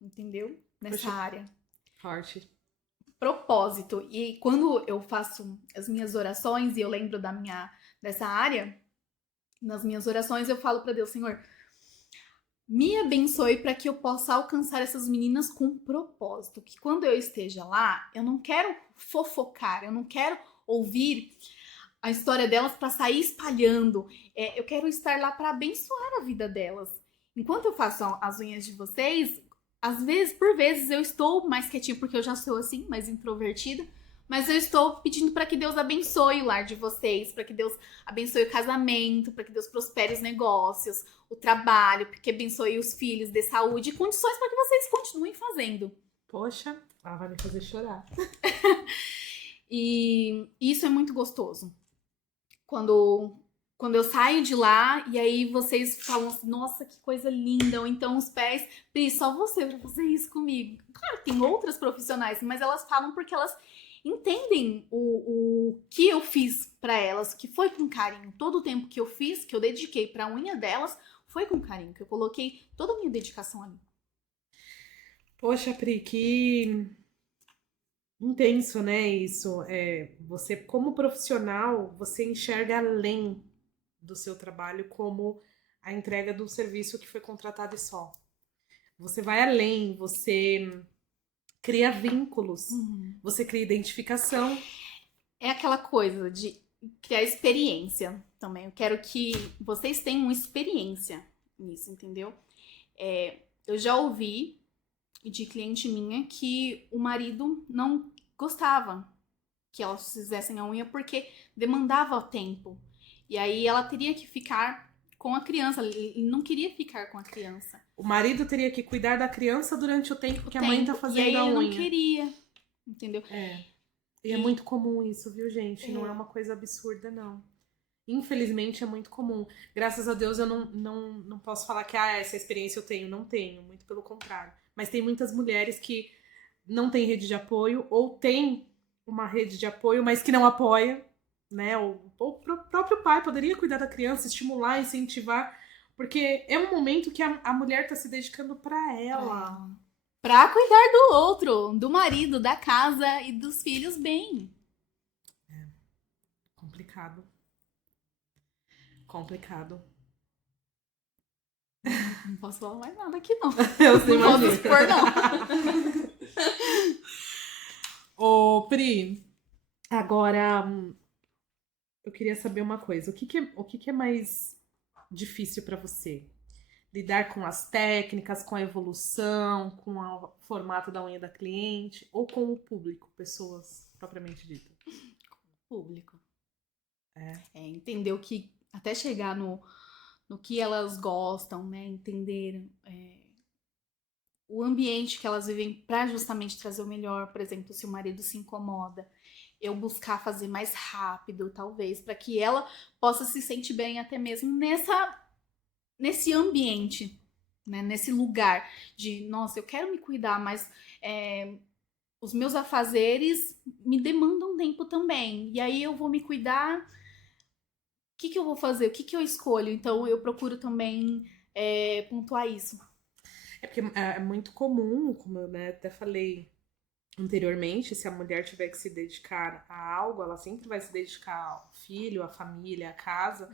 Entendeu? Nessa Poxa. área. Forte. Propósito. E quando eu faço as minhas orações e eu lembro dessa área, nas minhas orações eu falo para Deus, Senhor, me abençoe para que eu possa alcançar essas meninas com propósito. Que quando eu esteja lá, eu não quero fofocar, eu não quero ouvir a história delas para sair espalhando. Eu quero estar lá para abençoar a vida delas. Enquanto eu faço as unhas de vocês, às vezes, por vezes, eu estou mais quietinha, porque eu já sou assim, mais introvertida. Mas eu estou pedindo para que Deus abençoe o lar de vocês, para que Deus abençoe o casamento, para que Deus prospere os negócios, o trabalho, para que abençoe os filhos, dê saúde e condições para que vocês continuem fazendo. Poxa, ela vai me fazer chorar. E isso é muito gostoso. Quando eu saio de lá e aí vocês falam assim, nossa, que coisa linda. Ou então os pés, Pri, só você pra fazer isso comigo. Claro, tem outras profissionais, mas elas falam porque elas entendem o que eu fiz pra elas, que foi com carinho. Todo o tempo que eu fiz, que eu dediquei pra unha delas, foi com carinho, que eu coloquei toda a minha dedicação ali. Poxa, Pri, que intenso, né, isso. Você, como profissional, você enxerga além do seu trabalho como a entrega do serviço que foi contratado e só. Você vai além, você cria vínculos, você cria identificação. É aquela coisa de criar experiência também. Eu quero que vocês tenham experiência nisso, entendeu? Eu já ouvi de cliente minha que o marido não gostava que elas fizessem a unha porque demandava tempo. E aí ela teria que ficar com a criança. Ele não queria ficar com a criança. O marido teria que cuidar da criança durante o tempo que a mãe tá fazendo a unha. E aí ele não queria, entendeu? E é muito comum isso, viu, gente? Não é uma coisa absurda, não. Infelizmente é muito comum. Graças a Deus eu não posso falar que essa experiência eu tenho. Não tenho, muito pelo contrário. Mas tem muitas mulheres que não têm rede de apoio ou tem uma rede de apoio, mas que não apoia, né? O próprio pai poderia cuidar da criança, estimular, incentivar, porque é um momento que a mulher tá se dedicando pra ela. Pra cuidar do outro, do marido, da casa e dos filhos bem. Complicado. Complicado. Não posso falar mais nada aqui, não. Eu sei, Não posso imagino. expor, não. Ô, Pri, agora eu queria saber uma coisa. O que é mais difícil pra você? Lidar com as técnicas, com a evolução, com o formato da unha da cliente ou com o público, pessoas propriamente dita? Público. Entender o que... Até chegar no que elas gostam, né? Entender o ambiente que elas vivem pra justamente trazer o melhor. Por exemplo, se o marido se incomoda, eu buscar fazer mais rápido, talvez, para que ela possa se sentir bem até mesmo nesse ambiente, né? Nesse lugar de, nossa, eu quero me cuidar, mas os meus afazeres me demandam tempo também. E aí eu vou me cuidar, o que eu vou fazer? O que eu escolho? Então eu procuro também pontuar isso. Porque é muito comum, como eu até falei anteriormente, se a mulher tiver que se dedicar a algo, ela sempre vai se dedicar ao filho, à família, à casa.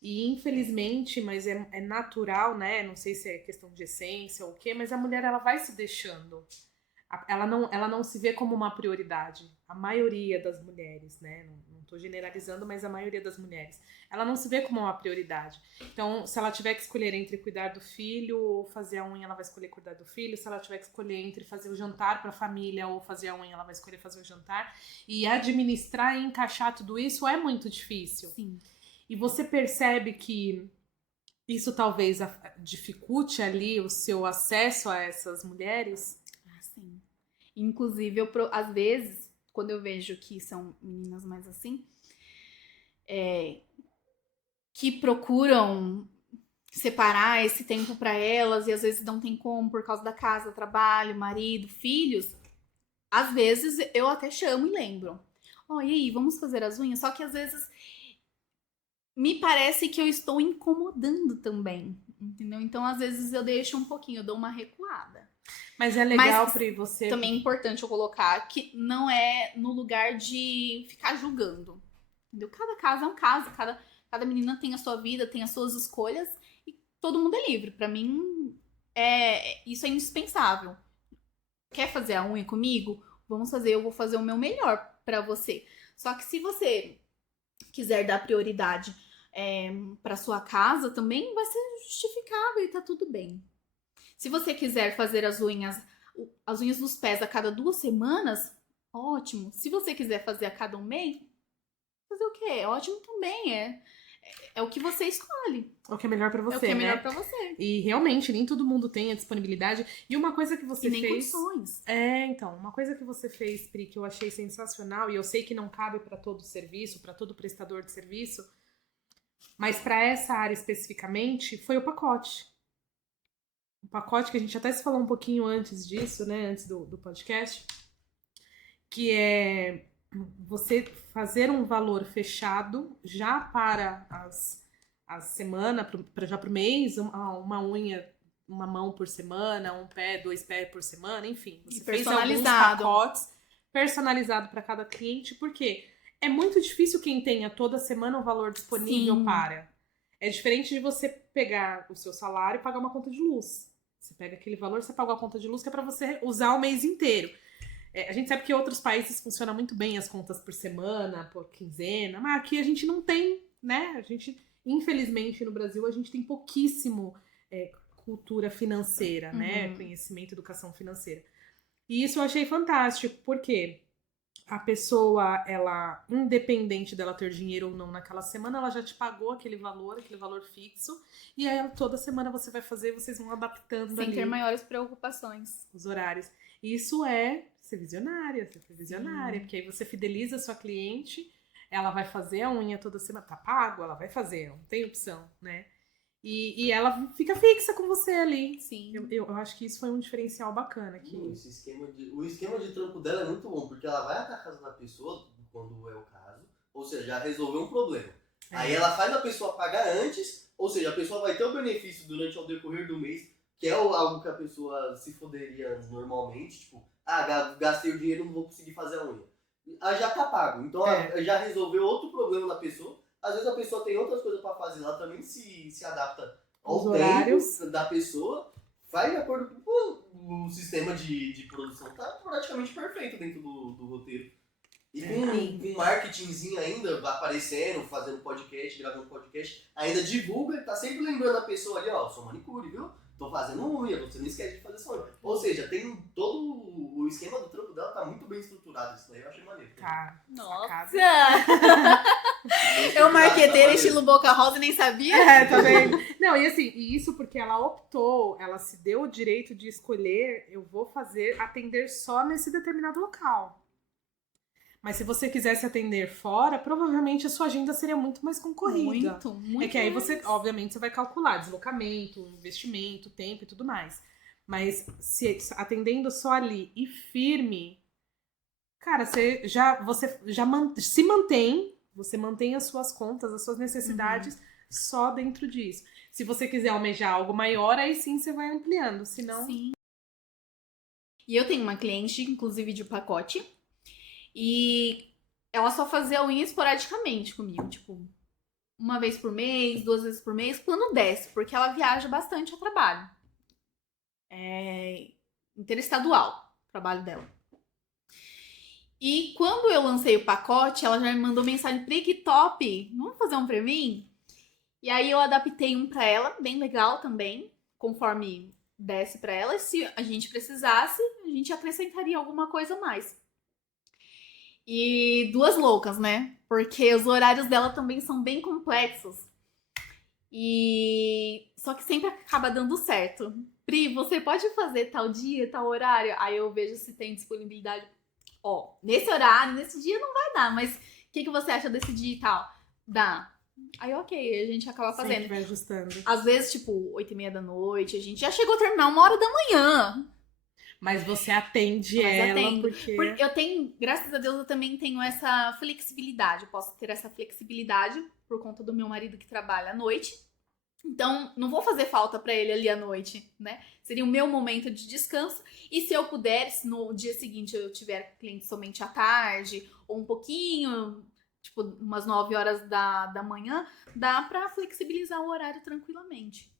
E infelizmente, mas é natural, né? Não sei se é questão de essência ou o quê, mas a mulher ela vai se deixando. ela não se vê como uma prioridade. A maioria das mulheres, né? Não tô generalizando, mas a maioria das mulheres. Ela não se vê como uma prioridade. Então, se ela tiver que escolher entre cuidar do filho ou fazer a unha, ela vai escolher cuidar do filho. Se ela tiver que escolher entre fazer o jantar para a família ou fazer a unha, ela vai escolher fazer o jantar. E administrar e encaixar tudo isso é muito difícil. Sim. E você percebe que isso talvez dificulte ali o seu acesso a essas mulheres? Sim. Inclusive, às vezes, quando eu vejo que são meninas mais assim, que procuram separar esse tempo para elas e às vezes não tem como por causa da casa, trabalho, marido, filhos, às vezes eu até chamo e lembro. E aí, vamos fazer as unhas? Só que às vezes me parece que eu estou incomodando também, entendeu? Então, às vezes eu deixo um pouquinho, eu dou uma recuada. Mas é legal para você... Também é importante eu colocar que não é no lugar de ficar julgando, entendeu? Cada caso é um caso, cada menina tem a sua vida, tem as suas escolhas e todo mundo é livre. Pra mim, isso é indispensável. Quer fazer a unha comigo? Vamos fazer, eu vou fazer o meu melhor pra você. Só que se você quiser dar prioridade pra sua casa, também vai ser justificável e tá tudo bem. Se você quiser fazer as unhas dos pés a cada 2 semanas, ótimo. Se você quiser fazer a cada 1 mês, fazer o quê? Ótimo também, é o que você escolhe. É o que é melhor pra você, É o que é melhor né? pra você. E realmente, nem todo mundo tem a disponibilidade. E uma coisa que você e nem fez... condições. Então, uma coisa que você fez, Pri, que eu achei sensacional, e eu sei que não cabe pra todo serviço, pra todo prestador de serviço, mas pra essa área especificamente, foi o pacote. O pacote que a gente até se falou um pouquinho antes disso, né? Antes do podcast, que é você fazer um valor fechado já para a semana, já para o mês, uma unha, uma mão por semana, um pé, 2 pés por semana, enfim. Você fez alguns pacotes personalizados para cada cliente, porque é muito difícil quem tenha toda semana um valor disponível. Sim. para. É diferente de você pegar o seu salário e pagar uma conta de luz. Você pega aquele valor, você paga a conta de luz que é para você usar o mês inteiro. A gente sabe que em outros países funciona muito bem as contas por semana, por quinzena, mas aqui a gente não tem, né? A gente, infelizmente, no Brasil, a gente tem pouquíssimo cultura financeira, né? Conhecimento, educação financeira. E isso eu achei fantástico, porque a pessoa, ela, independente dela ter dinheiro ou não naquela semana, ela já te pagou aquele valor fixo, e aí toda semana você vai fazer, vocês vão adaptando sem ali ter maiores preocupações. os horários. E isso ser visionária, porque aí você fideliza a sua cliente, ela vai fazer a unha toda semana, tá pago, ela vai fazer, não tem opção, né? E ela fica fixa com você ali. Sim. Eu acho que isso foi um diferencial bacana aqui. O esquema de trampo dela é muito bom, porque ela vai até a casa da pessoa, quando é o caso, ou seja, já resolveu um problema. Aí ela faz a pessoa pagar antes, ou seja, a pessoa vai ter o benefício durante o decorrer do mês, que é algo que a pessoa se foderia normalmente, tipo, gastei o dinheiro, não vou conseguir fazer a unha. Já tá pago, então já resolveu outro problema da pessoa. Às vezes a pessoa tem outras coisas pra fazer, ela também se adapta ao tempo da pessoa, faz de acordo com o sistema de produção, tá praticamente perfeito dentro do roteiro. E com marketingzinho ainda, aparecendo, fazendo podcast, gravando podcast, ainda divulga, tá sempre lembrando a pessoa ali, ó, sou manicure, viu? Tô fazendo unha, você não esquece de fazer sua unha. Ou seja, tem todo o esquema do trampo dela, tá muito bem estruturado, isso daí eu achei maneiro. Tá. Nossa! Eu marqueteira estilo Boca Rosa e nem sabia. Tá vendo? Não, e assim, isso porque ela optou, ela se deu o direito de escolher, eu vou atender só nesse determinado local. Mas se você quisesse atender fora, provavelmente a sua agenda seria muito mais concorrida. Muito. Que aí você, obviamente, você vai calcular deslocamento, investimento, tempo e tudo mais. Mas se atendendo só ali e firme, cara, você se mantém, você mantém as suas contas, as suas necessidades só dentro disso. Se você quiser almejar algo maior, aí sim você vai ampliando, senão... Sim. E eu tenho uma cliente, inclusive de pacote, e ela só fazia unha esporadicamente comigo, tipo, 1 vez por mês, 2 vezes por mês, quando desce, porque ela viaja bastante a trabalho. Interestadual. trabalho dela. E quando eu lancei o pacote, ela já me mandou mensagem: Pri, que top! Vamos fazer um pra mim? E aí eu adaptei um pra ela, bem legal também, conforme desse pra ela. Se a gente precisasse, a gente acrescentaria alguma coisa a mais. E duas loucas, né? Porque os horários dela também são bem complexos. E só que sempre acaba dando certo. Pri, você pode fazer tal dia, tal horário? Aí eu vejo se tem disponibilidade. Ó, nesse horário, nesse dia não vai dar, mas o que você acha desse dia e tal? Dá. Aí, ok, a gente acaba fazendo. Sempre vai ajustando. Às vezes, tipo, 8h30 da noite, a gente já chegou a terminar 1h da manhã. Mas você atende Mas ela atendo. porque... Porque eu tenho, graças a Deus, eu também tenho essa flexibilidade. Eu posso ter essa flexibilidade por conta do meu marido que trabalha à noite. Então, não vou fazer falta pra ele ali à noite, né? Seria o meu momento de descanso. E se eu puder, se no dia seguinte eu tiver cliente somente à tarde, ou um pouquinho, tipo, umas 9h da manhã, dá pra flexibilizar o horário tranquilamente.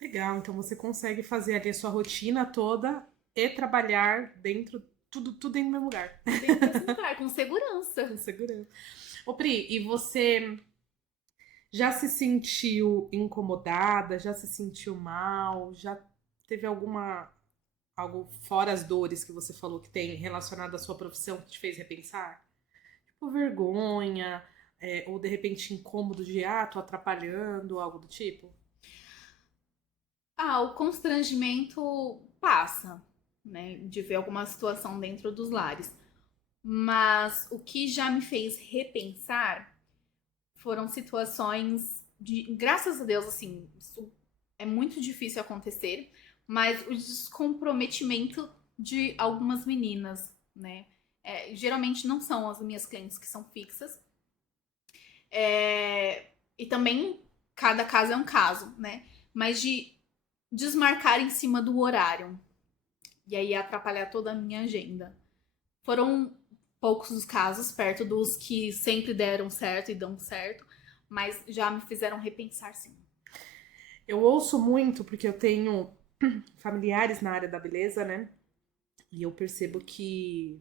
Legal, então você consegue fazer ali a sua rotina toda e trabalhar dentro, tudo dentro do mesmo lugar. Dentro desse lugar, com segurança. Com segurança. Ô Pri, e você já se sentiu incomodada? Já se sentiu mal? Já teve algo fora as dores que você falou que tem relacionado à sua profissão que te fez repensar? Tipo vergonha, ou de repente incômodo de, tô atrapalhando, algo do tipo? O constrangimento passa, né? De ver alguma situação dentro dos lares. Mas o que já me fez repensar foram situações de, graças a Deus, assim, isso é muito difícil acontecer, mas o descomprometimento de algumas meninas, né? Geralmente não são as minhas clientes que são fixas. E também cada caso é um caso, né? Mas de desmarcar em cima do horário. E aí atrapalhar toda a minha agenda. Foram poucos os casos, perto dos que sempre deram certo e dão certo, mas já me fizeram repensar, sim. Eu ouço muito, porque eu tenho familiares na área da beleza, né? E eu percebo que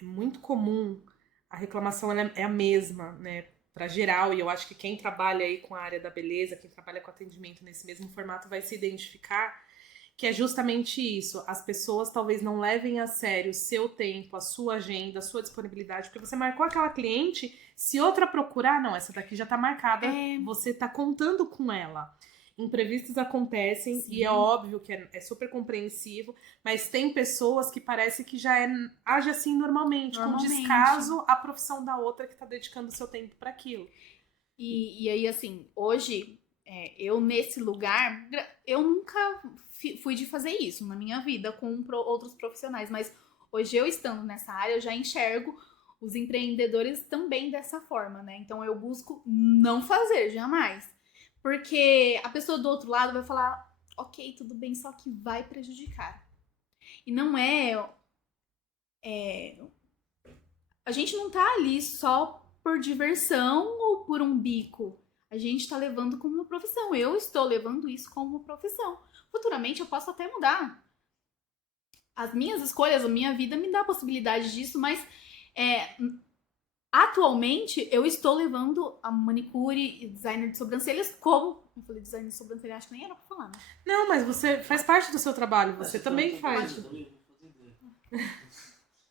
é muito comum, a reclamação ela é a mesma, né? Para geral, e eu acho que quem trabalha aí com a área da beleza, quem trabalha com atendimento nesse mesmo formato vai se identificar, que é justamente isso. As pessoas talvez não levem a sério o seu tempo, a sua agenda, a sua disponibilidade, porque você marcou aquela cliente, se outra procurar, não, essa daqui já tá marcada, você tá contando com ela. Imprevistos acontecem. Sim. E é óbvio que é super compreensivo, mas tem pessoas que parece que já age assim normalmente, com descaso à profissão da outra que tá dedicando o seu tempo para aquilo. E aí, assim, hoje, eu nesse lugar, eu nunca fui de fazer isso na minha vida com outros profissionais, mas hoje eu estando nessa área, eu já enxergo os empreendedores também dessa forma, né? Então eu busco não fazer, jamais. Porque a pessoa do outro lado vai falar, ok, tudo bem, só que vai prejudicar. E não a gente não tá ali só por diversão ou por um bico. A gente tá levando como uma profissão. Eu estou levando isso como uma profissão. Futuramente eu posso até mudar. As minhas escolhas, a minha vida me dá a possibilidade disso, mas atualmente eu estou levando a manicure e designer de sobrancelhas como... Eu falei designer de sobrancelha, acho que nem era pra falar, né? Não, mas você faz parte do seu trabalho, você também faz.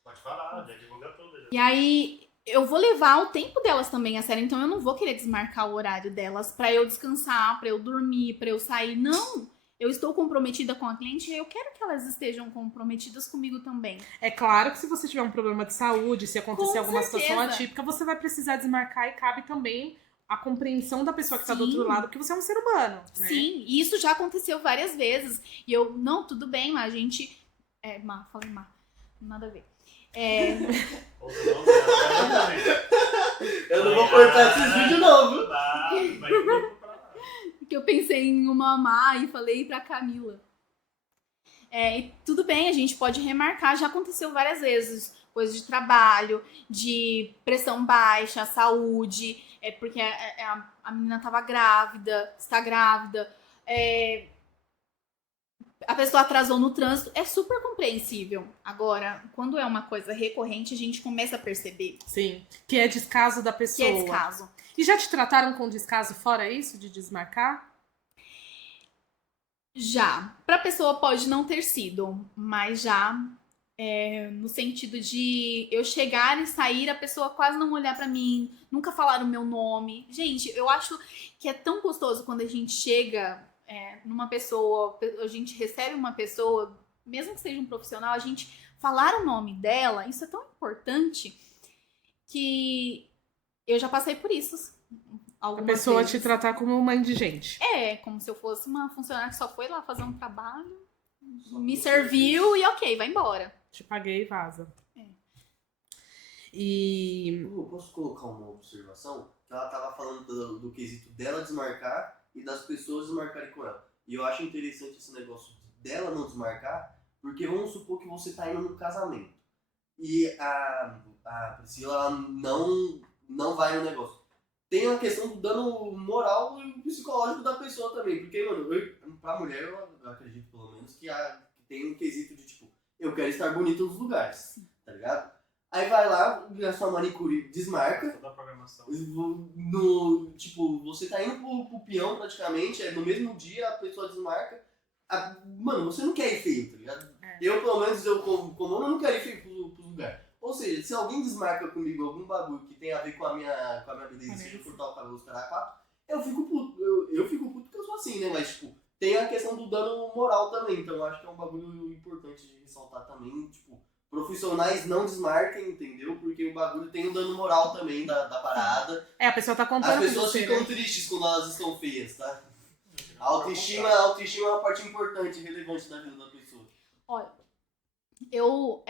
Pode falar, já divulga tudo. Já. E aí, eu vou levar o tempo delas também a sério, então eu não vou querer desmarcar o horário delas pra eu descansar, pra eu dormir, pra eu sair. Não! Eu estou comprometida com a cliente e eu quero que elas estejam comprometidas comigo também. É claro que se você tiver um problema de saúde, se acontecer alguma situação atípica, você vai precisar desmarcar e cabe também a compreensão da pessoa que está do outro lado, porque você é um ser humano, né? Sim, e isso já aconteceu várias vezes. E eu, não, tudo bem, mas a gente... falei nada a ver. Eu não vou cortar esses vídeos não, viu? Porque eu pensei em uma Má e falei pra Camila. E tudo bem, a gente pode remarcar, já aconteceu várias vezes. Coisa de trabalho, de pressão baixa, saúde, porque a menina estava grávida, está grávida. a pessoa atrasou no trânsito, é super compreensível. Agora, quando é uma coisa recorrente, a gente começa a perceber Sim, que é descaso da que pessoa. é descaso. E já te trataram com descaso fora isso, de desmarcar? Já. Pra pessoa pode não ter sido, mas já no sentido de eu chegar e sair, a pessoa quase não olhar pra mim, nunca falar o meu nome. Gente, eu acho que é tão gostoso quando a gente chega numa pessoa, a gente recebe uma pessoa, mesmo que seja um profissional, a gente falar o nome dela, isso é tão importante que eu já passei por isso. A Algumas pessoa vezes. te tratar como uma indigente. É, como se eu fosse uma funcionária que só foi lá fazer um trabalho, Só me por serviu e ok, vai embora. Te paguei e vaza. É. E... Eu posso colocar uma observação? Que ela tava falando do quesito dela desmarcar e das pessoas desmarcarem com ela. E eu acho interessante esse negócio dela não desmarcar, porque vamos supor que você tá indo num casamento e a Priscila ela não vai no negócio. Tem a questão do dano moral e psicológico da pessoa também. Porque, mano, pra mulher eu acredito pelo menos que tem um quesito de tipo, eu quero estar bonito nos lugares, tá ligado? Aí vai lá, a sua manicure desmarca. Toda a programação. Tipo, você tá indo pro peão praticamente, no mesmo dia a pessoa desmarca. Mano, você não quer ir feio, tá ligado? Eu, pelo menos, como eu não quero ir feio pros lugares. Ou seja, se alguém desmarca comigo algum bagulho que tem a ver com a minha beleza, seja cortar o cabelo, os caras quatro, eu fico puto. Eu fico puto porque eu sou assim, né? Mas, tipo, tem a questão do dano moral também. Então, eu acho que é um bagulho importante de ressaltar também. Tipo, profissionais não desmarquem, entendeu? Porque o bagulho tem um dano moral também da parada. a pessoa tá contando As com pessoas você, ficam né? tristes quando elas estão feias, tá? A autoestima é uma parte importante e relevante da vida da pessoa. Olha, eu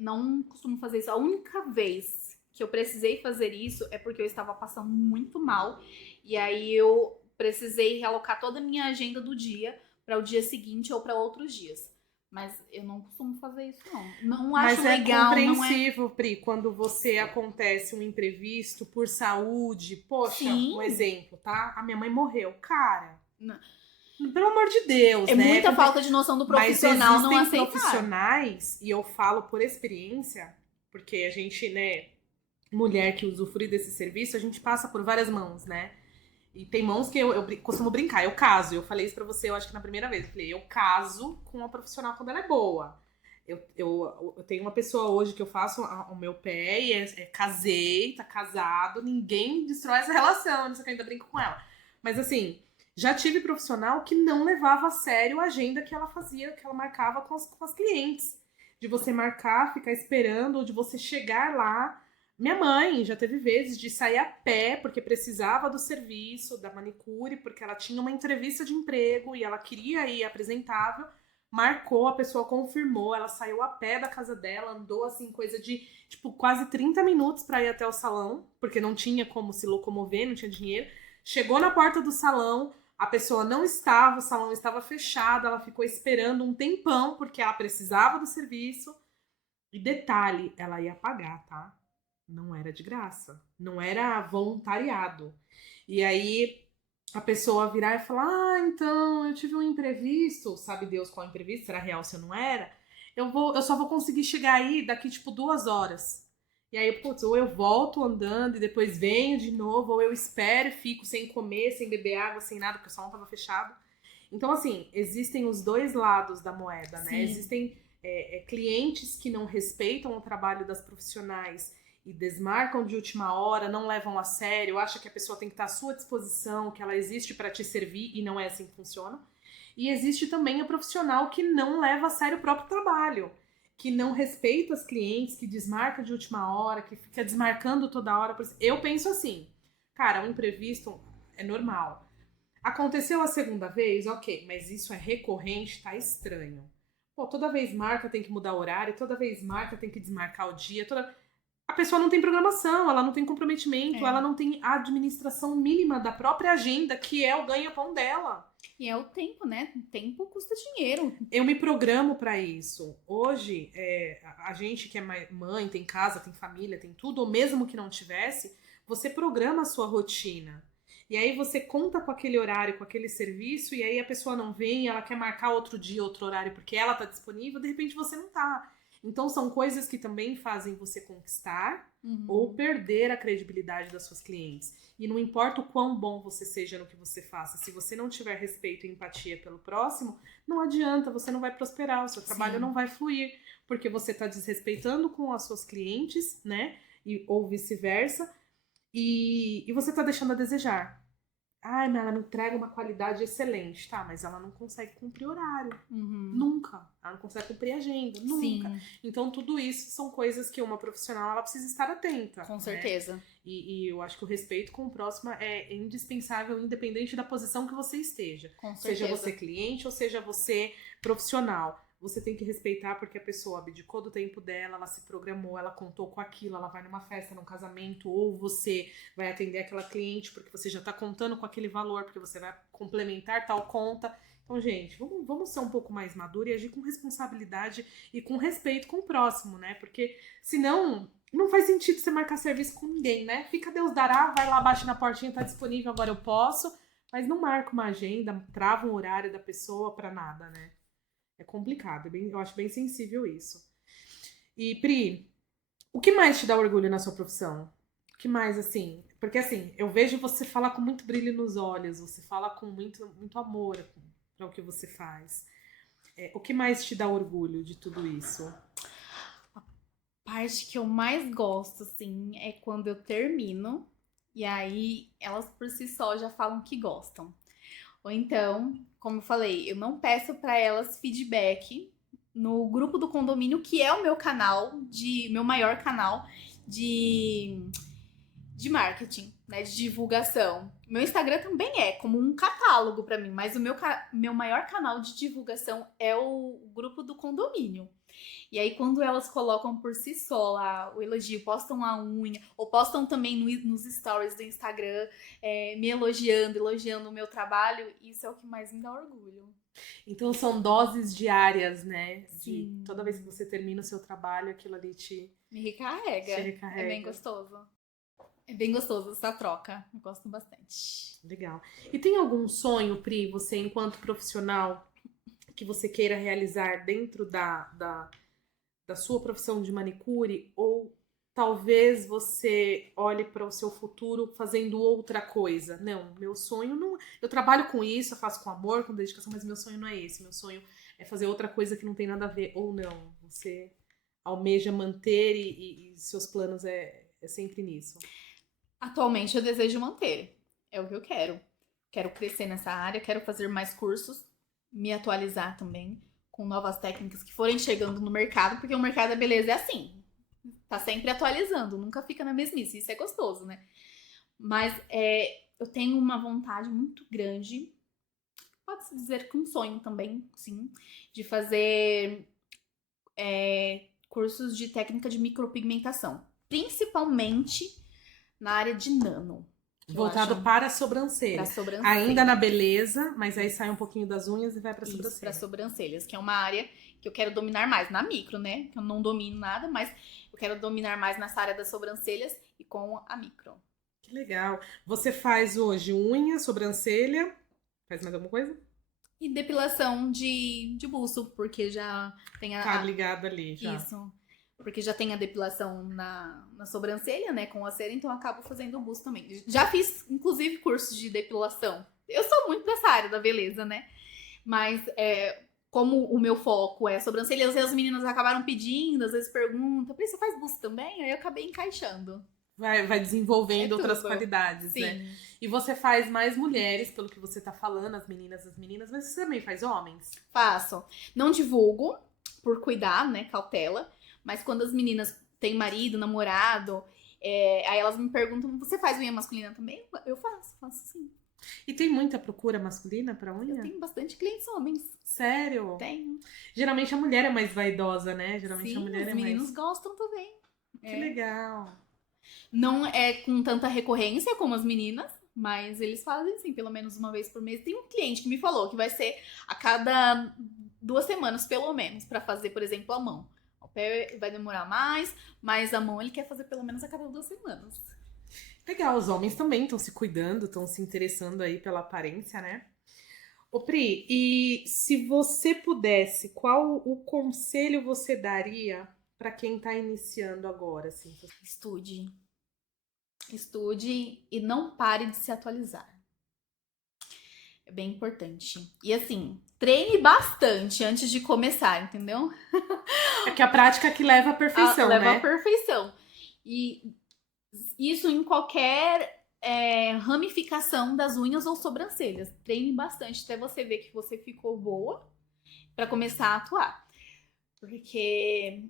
não costumo fazer isso. A única vez que eu precisei fazer isso é porque eu estava passando muito mal. E aí eu precisei realocar toda a minha agenda do dia para o dia seguinte ou para outros dias. Mas eu não costumo fazer isso, não. Não acho Mas é legal, não é... compreensível, Pri, quando você acontece um imprevisto por saúde. Poxa, Sim. um exemplo, tá? A minha mãe morreu. Cara, Não. pelo amor de Deus, É né? muita falta de noção do profissional não Mas aceitar. existem profissionais, e eu falo por experiência, porque a gente, né, mulher que usufrui desse serviço, a gente passa por várias mãos, né? E tem mãos que eu costumo brincar, eu caso. Eu falei isso pra você, eu acho que na primeira vez. Eu falei, eu caso com uma profissional quando ela é boa. Eu tenho uma pessoa hoje que eu faço o meu pé e casei, tá casado, ninguém destrói essa relação, não sei o que, eu ainda brinco com ela. Mas assim, já tive profissional que não levava a sério a agenda que ela fazia, que ela marcava com as clientes. De você marcar, ficar esperando, ou de você chegar lá. Minha mãe já teve vezes de sair a pé porque precisava do serviço, da manicure, porque ela tinha uma entrevista de emprego e ela queria ir apresentável. Marcou, a pessoa confirmou, ela saiu a pé da casa dela, andou assim, coisa de tipo quase 30 minutos pra ir até o salão, porque não tinha como se locomover, não tinha dinheiro. Chegou na porta do salão, a pessoa não estava, o salão estava fechado, ela ficou esperando um tempão porque ela precisava do serviço. E detalhe, ela ia pagar, tá? Não era de graça, não era voluntariado. E aí a pessoa virar e falar, então, eu tive um imprevisto, sabe Deus qual imprevisto, será real se eu não era? Eu só vou conseguir chegar aí daqui, tipo, 2 horas. E aí, putz, ou eu volto andando e depois venho de novo, ou eu espero e fico sem comer, sem beber água, sem nada, porque o salão tava fechado. Então, assim, existem os dois lados da moeda, né? Sim. Existem clientes que não respeitam o trabalho das profissionais e desmarcam de última hora, não levam a sério, acham que a pessoa tem que estar à sua disposição, que ela existe para te servir e não é assim que funciona. E existe também o profissional que não leva a sério o próprio trabalho, que não respeita as clientes, que desmarca de última hora, que fica desmarcando toda hora. Eu penso assim, cara, um imprevisto é normal. Aconteceu a segunda vez, ok, mas isso é recorrente, tá estranho. Pô, toda vez marca tem que mudar o horário, toda vez marca tem que desmarcar o dia, a pessoa não tem programação, ela não tem comprometimento, ela não tem a administração mínima da própria agenda, que é o ganha-pão dela. E é o tempo, né? O tempo custa dinheiro. Eu me programo pra isso. Hoje, a gente que é mãe, tem casa, tem família, tem tudo, ou mesmo que não tivesse, você programa a sua rotina. E aí você conta com aquele horário, com aquele serviço, e aí a pessoa não vem, ela quer marcar outro dia, outro horário, porque ela tá disponível, de repente você não tá. Então são coisas que também fazem você conquistar ou perder a credibilidade das suas clientes. E não importa o quão bom você seja no que você faça, se você não tiver respeito e empatia pelo próximo, não adianta, você não vai prosperar, o seu trabalho não vai fluir, porque você está desrespeitando com as suas clientes, né? Ou vice-versa, e você está deixando a desejar. Ai, mas ela me entrega uma qualidade excelente, tá? Mas ela não consegue cumprir horário. Nunca. Ela não consegue cumprir agenda. Nunca. Sim. Então, tudo isso são coisas que uma profissional ela precisa estar atenta. Com né? certeza. E eu acho que o respeito com o próximo é indispensável, independente da posição que você esteja. Com certeza. Seja você cliente ou seja você profissional. Você tem que respeitar porque a pessoa abdicou do tempo dela, ela se programou, ela contou com aquilo, ela vai numa festa, num casamento, ou você vai atender aquela cliente porque você já tá contando com aquele valor, porque você vai complementar tal conta. Então, gente, vamos ser um pouco mais maduro e agir com responsabilidade e com respeito com o próximo, né? Porque senão não faz sentido você marcar serviço com ninguém, né? Fica Deus dará, vai lá, bate na portinha, tá disponível, agora eu posso, mas não marca uma agenda, trava um horário da pessoa pra nada, né? É complicado, eu acho bem sensível isso. E, Pri, o que mais te dá orgulho na sua profissão? O que mais, assim? Porque, assim, eu vejo você falar com muito brilho nos olhos, você fala com muito, muito amor para o que você faz. O que mais te dá orgulho de tudo isso? A parte que eu mais gosto, assim, é quando eu termino e aí elas por si só já falam que gostam. Ou então, como eu falei, eu não peço para elas feedback no grupo do condomínio, que é o meu canal, meu maior canal de marketing, né, de divulgação. Meu Instagram também é como um catálogo para mim, mas o meu maior canal de divulgação é o grupo do condomínio. E aí, quando elas colocam por si só lá o elogio, postam a unha, ou postam também nos stories do Instagram, me elogiando o meu trabalho, isso é o que mais me dá orgulho. Então são doses diárias, né? Sim. Toda vez que você termina o seu trabalho, aquilo ali Me recarrega. te recarrega. É bem gostoso. É bem gostoso essa troca. Eu gosto bastante. Legal. E tem algum sonho, Pri, você enquanto profissional, que você queira realizar dentro da sua profissão de manicure? Ou talvez você olhe para o seu futuro fazendo outra coisa? Não, meu sonho não... Eu trabalho com isso, eu faço com amor, com dedicação, mas meu sonho não é esse. Meu sonho é fazer outra coisa que não tem nada a ver. Ou não, você almeja manter e seus planos é sempre nisso. Atualmente eu desejo manter. É o que eu quero. Quero crescer nessa área, quero fazer mais cursos, me atualizar também com novas técnicas que forem chegando no mercado, porque o mercado da beleza é assim, tá sempre atualizando, nunca fica na mesmice, isso é gostoso, né? Mas eu tenho uma vontade muito grande, pode-se dizer que um sonho também, sim, de fazer cursos de técnica de micropigmentação, principalmente na área de nano. Voltado para a sobrancelha. Pra sobrancelha. Ainda na beleza, mas aí sai um pouquinho das unhas e vai para a sobrancelha. Para sobrancelhas, que é uma área que eu quero dominar mais na micro, né? Que eu não domino nada, mas eu quero dominar mais nessa área das sobrancelhas e com a micro. Que legal. Você faz hoje unha, sobrancelha, faz mais alguma coisa? E depilação de busto, porque já tem Tá ligado ali já. Isso. Porque já tem a depilação na sobrancelha, né, com a cera, então eu acabo fazendo o busto também. Já fiz, inclusive, cursos de depilação. Eu sou muito dessa área da beleza, né? Mas como o meu foco é sobrancelha, às vezes as meninas acabaram pedindo, às vezes perguntam, você faz busto também? Aí eu acabei encaixando. Vai desenvolvendo outras tudo. qualidades, Sim. né? E você faz mais mulheres, pelo que você tá falando, as meninas, mas você também faz homens? Faço. Não divulgo, por cuidar, né, cautela. Mas quando as meninas têm marido, namorado, aí elas me perguntam, você faz unha masculina também? Eu faço sim. E tem muita procura masculina pra unha? Eu tenho bastante clientes homens. Sério? Tenho. Geralmente a mulher é mais vaidosa, né? Geralmente Sim, a mulher os é meninos mais... gostam também. Que legal. Não é com tanta recorrência como as meninas, mas eles fazem sim, pelo menos uma vez por mês. Tem um cliente que me falou que vai ser a cada 2 semanas, pelo menos, pra fazer, por exemplo, a mão. O pé vai demorar mais, mas a mão ele quer fazer pelo menos a cada 2 semanas. Legal, os homens também estão se cuidando, estão se interessando aí pela aparência, né? Ô Pri, e se você pudesse, qual o conselho você daria pra quem tá iniciando agora, assim? Estude. Estude e não pare de se atualizar. É bem importante. E assim, treine bastante antes de começar, entendeu? É que a prática que leva à perfeição, Leva à né? perfeição. E isso em qualquer ramificação das unhas ou sobrancelhas. Treine bastante até você ver que você ficou boa para começar a atuar. Porque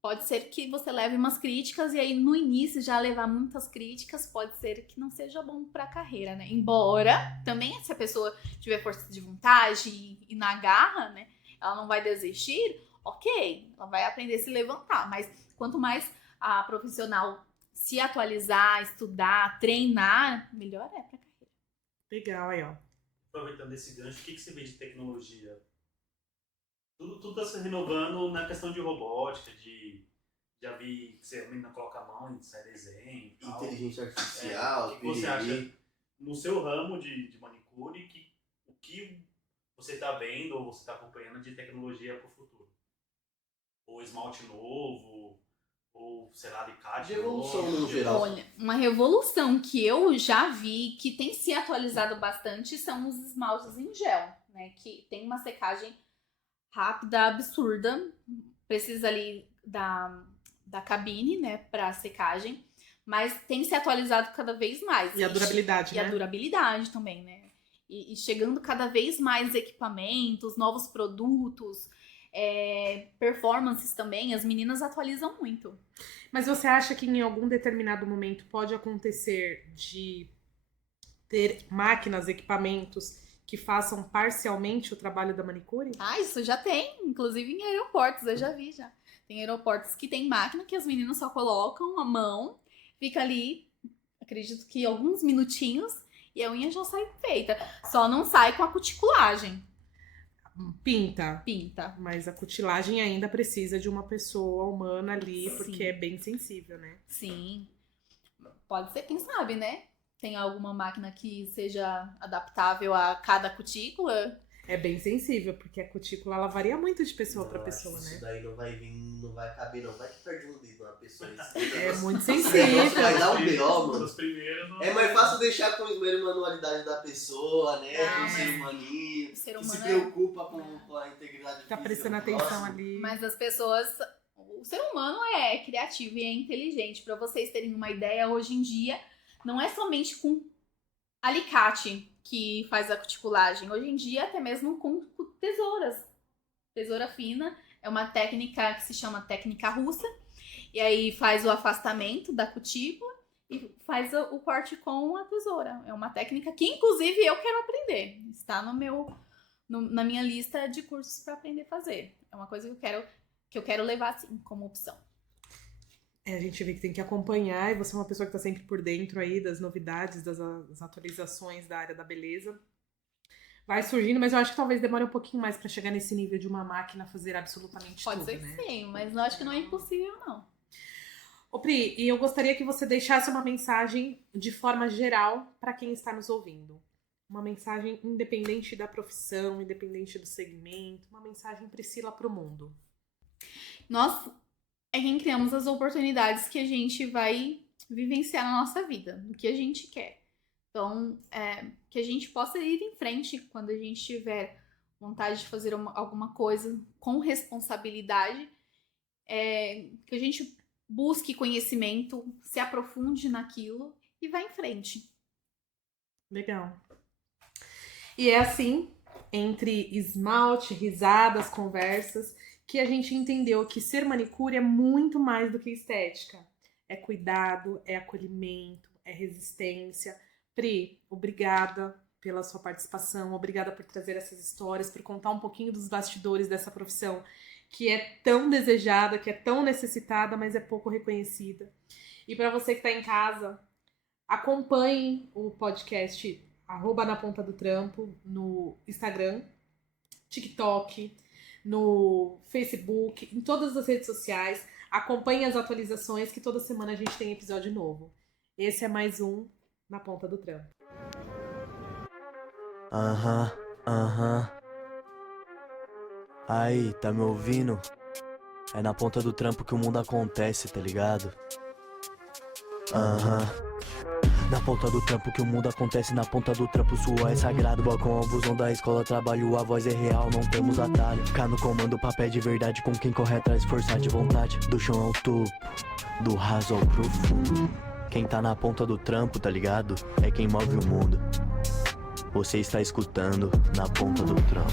pode ser que você leve umas críticas e aí no início já levar muitas críticas pode ser que não seja bom para a carreira, né? Embora também se a pessoa tiver força de vontade e na garra, né, ela não vai desistir, ok, ela vai aprender a se levantar, mas quanto mais a profissional se atualizar, estudar, treinar, melhor é para a carreira. Legal aí, ó. Aproveitando esse gancho, o que você vê de tecnologia? Tudo está se renovando na questão de robótica, já vi que a menina coloca a mão e sai desenho e tal. Inteligência artificial, O que você acha no seu ramo de manicure, o que você está vendo ou você está acompanhando de tecnologia para o futuro? Ou esmalte novo, ou sei lá, alicate De evolução novo. no geral. Olha, uma revolução que eu já vi, que tem se atualizado bastante, são os esmaltes em gel, né? Que tem uma secagem rápida, absurda. Precisa ali da cabine, né, para secagem. Mas tem se atualizado cada vez mais. E a durabilidade, E né? a durabilidade também, né? E chegando cada vez mais equipamentos, novos produtos, performances também. As meninas atualizam muito. Mas você acha que em algum determinado momento pode acontecer de ter máquinas, equipamentos que façam parcialmente o trabalho da manicure? Ah, isso já tem, inclusive em aeroportos, eu já vi já. Tem aeroportos que tem máquina que as meninas só colocam a mão, fica ali, acredito que alguns minutinhos, e a unha já sai feita. Só não sai com a cuticulagem. Pinta. Pinta. Mas a cutilagem ainda precisa de uma pessoa humana ali, Sim. porque é bem sensível, né? Sim. Pode ser, quem sabe, né? Tem alguma máquina que seja adaptável a cada cutícula. É bem sensível, porque a cutícula ela varia muito de pessoa Não, pra eu acho pessoa, que né? Isso daí não vai vir, não vai caber, não. Vai que perde um dedo na pessoa. É muito Esse negócio vai sensível. dar um B.O., mano. Os primeiros não- É mais fácil deixar com o esmero e manualidade da pessoa, né? Ah, Com o mas ser humaninho. o ser Que se humano preocupa com a integridade Tá física prestando do atenção próximo. ali. Mas as pessoas. O ser humano é criativo e é inteligente. Pra vocês terem uma ideia, hoje em dia, não é somente com alicate que faz a cuticulagem. Hoje em dia, até mesmo com tesouras. Tesoura fina é uma técnica que se chama técnica russa. E aí faz o afastamento da cutícula e faz o corte com a tesoura. É uma técnica que, inclusive, eu quero aprender. Está na minha lista de cursos para aprender a fazer. É uma coisa que eu quero levar assim, como opção. A gente vê que tem que acompanhar, e você é uma pessoa que tá sempre por dentro aí das novidades, das atualizações da área da beleza. Vai surgindo, mas eu acho que talvez demore um pouquinho mais pra chegar nesse nível de uma máquina fazer absolutamente Pode tudo, ser né? que sim, mas eu acho que não é impossível, não. Ô Pri, e eu gostaria que você deixasse uma mensagem de forma geral pra quem está nos ouvindo. Uma mensagem independente da profissão, independente do segmento, uma mensagem Priscila pro mundo. Nós é quem criamos as oportunidades que a gente vai vivenciar na nossa vida, do que a gente quer. Então, que a gente possa ir em frente quando a gente tiver vontade de fazer alguma coisa com responsabilidade, que a gente busque conhecimento, se aprofunde naquilo e vá em frente. Legal. E é assim, entre esmalte, risadas, conversas, que a gente entendeu que ser manicure é muito mais do que estética. É cuidado, é acolhimento, é resistência. Pri, obrigada pela sua participação, obrigada por trazer essas histórias, por contar um pouquinho dos bastidores dessa profissão que é tão desejada, que é tão necessitada, mas é pouco reconhecida. E para você que está em casa, acompanhe o podcast @na ponta do trampo no Instagram, TikTok, no Facebook, em todas as redes sociais. Acompanhe as atualizações, que toda semana a gente tem episódio novo. Esse é mais um Na Ponta do Trampo. Aham. Aí, tá me ouvindo? É na ponta do trampo que o mundo acontece, tá ligado? Na ponta do trampo que o mundo acontece, na ponta do trampo suor é sagrado. Balcão, a busão da escola, trabalho, a voz é real, não temos atalho. Cá no comando, papel de verdade, com quem corre atrás, força de vontade. Do chão ao topo, do raso ao profundo. Quem tá na ponta do trampo, tá ligado? É quem move o mundo. Você está escutando Na Ponta do Trampo.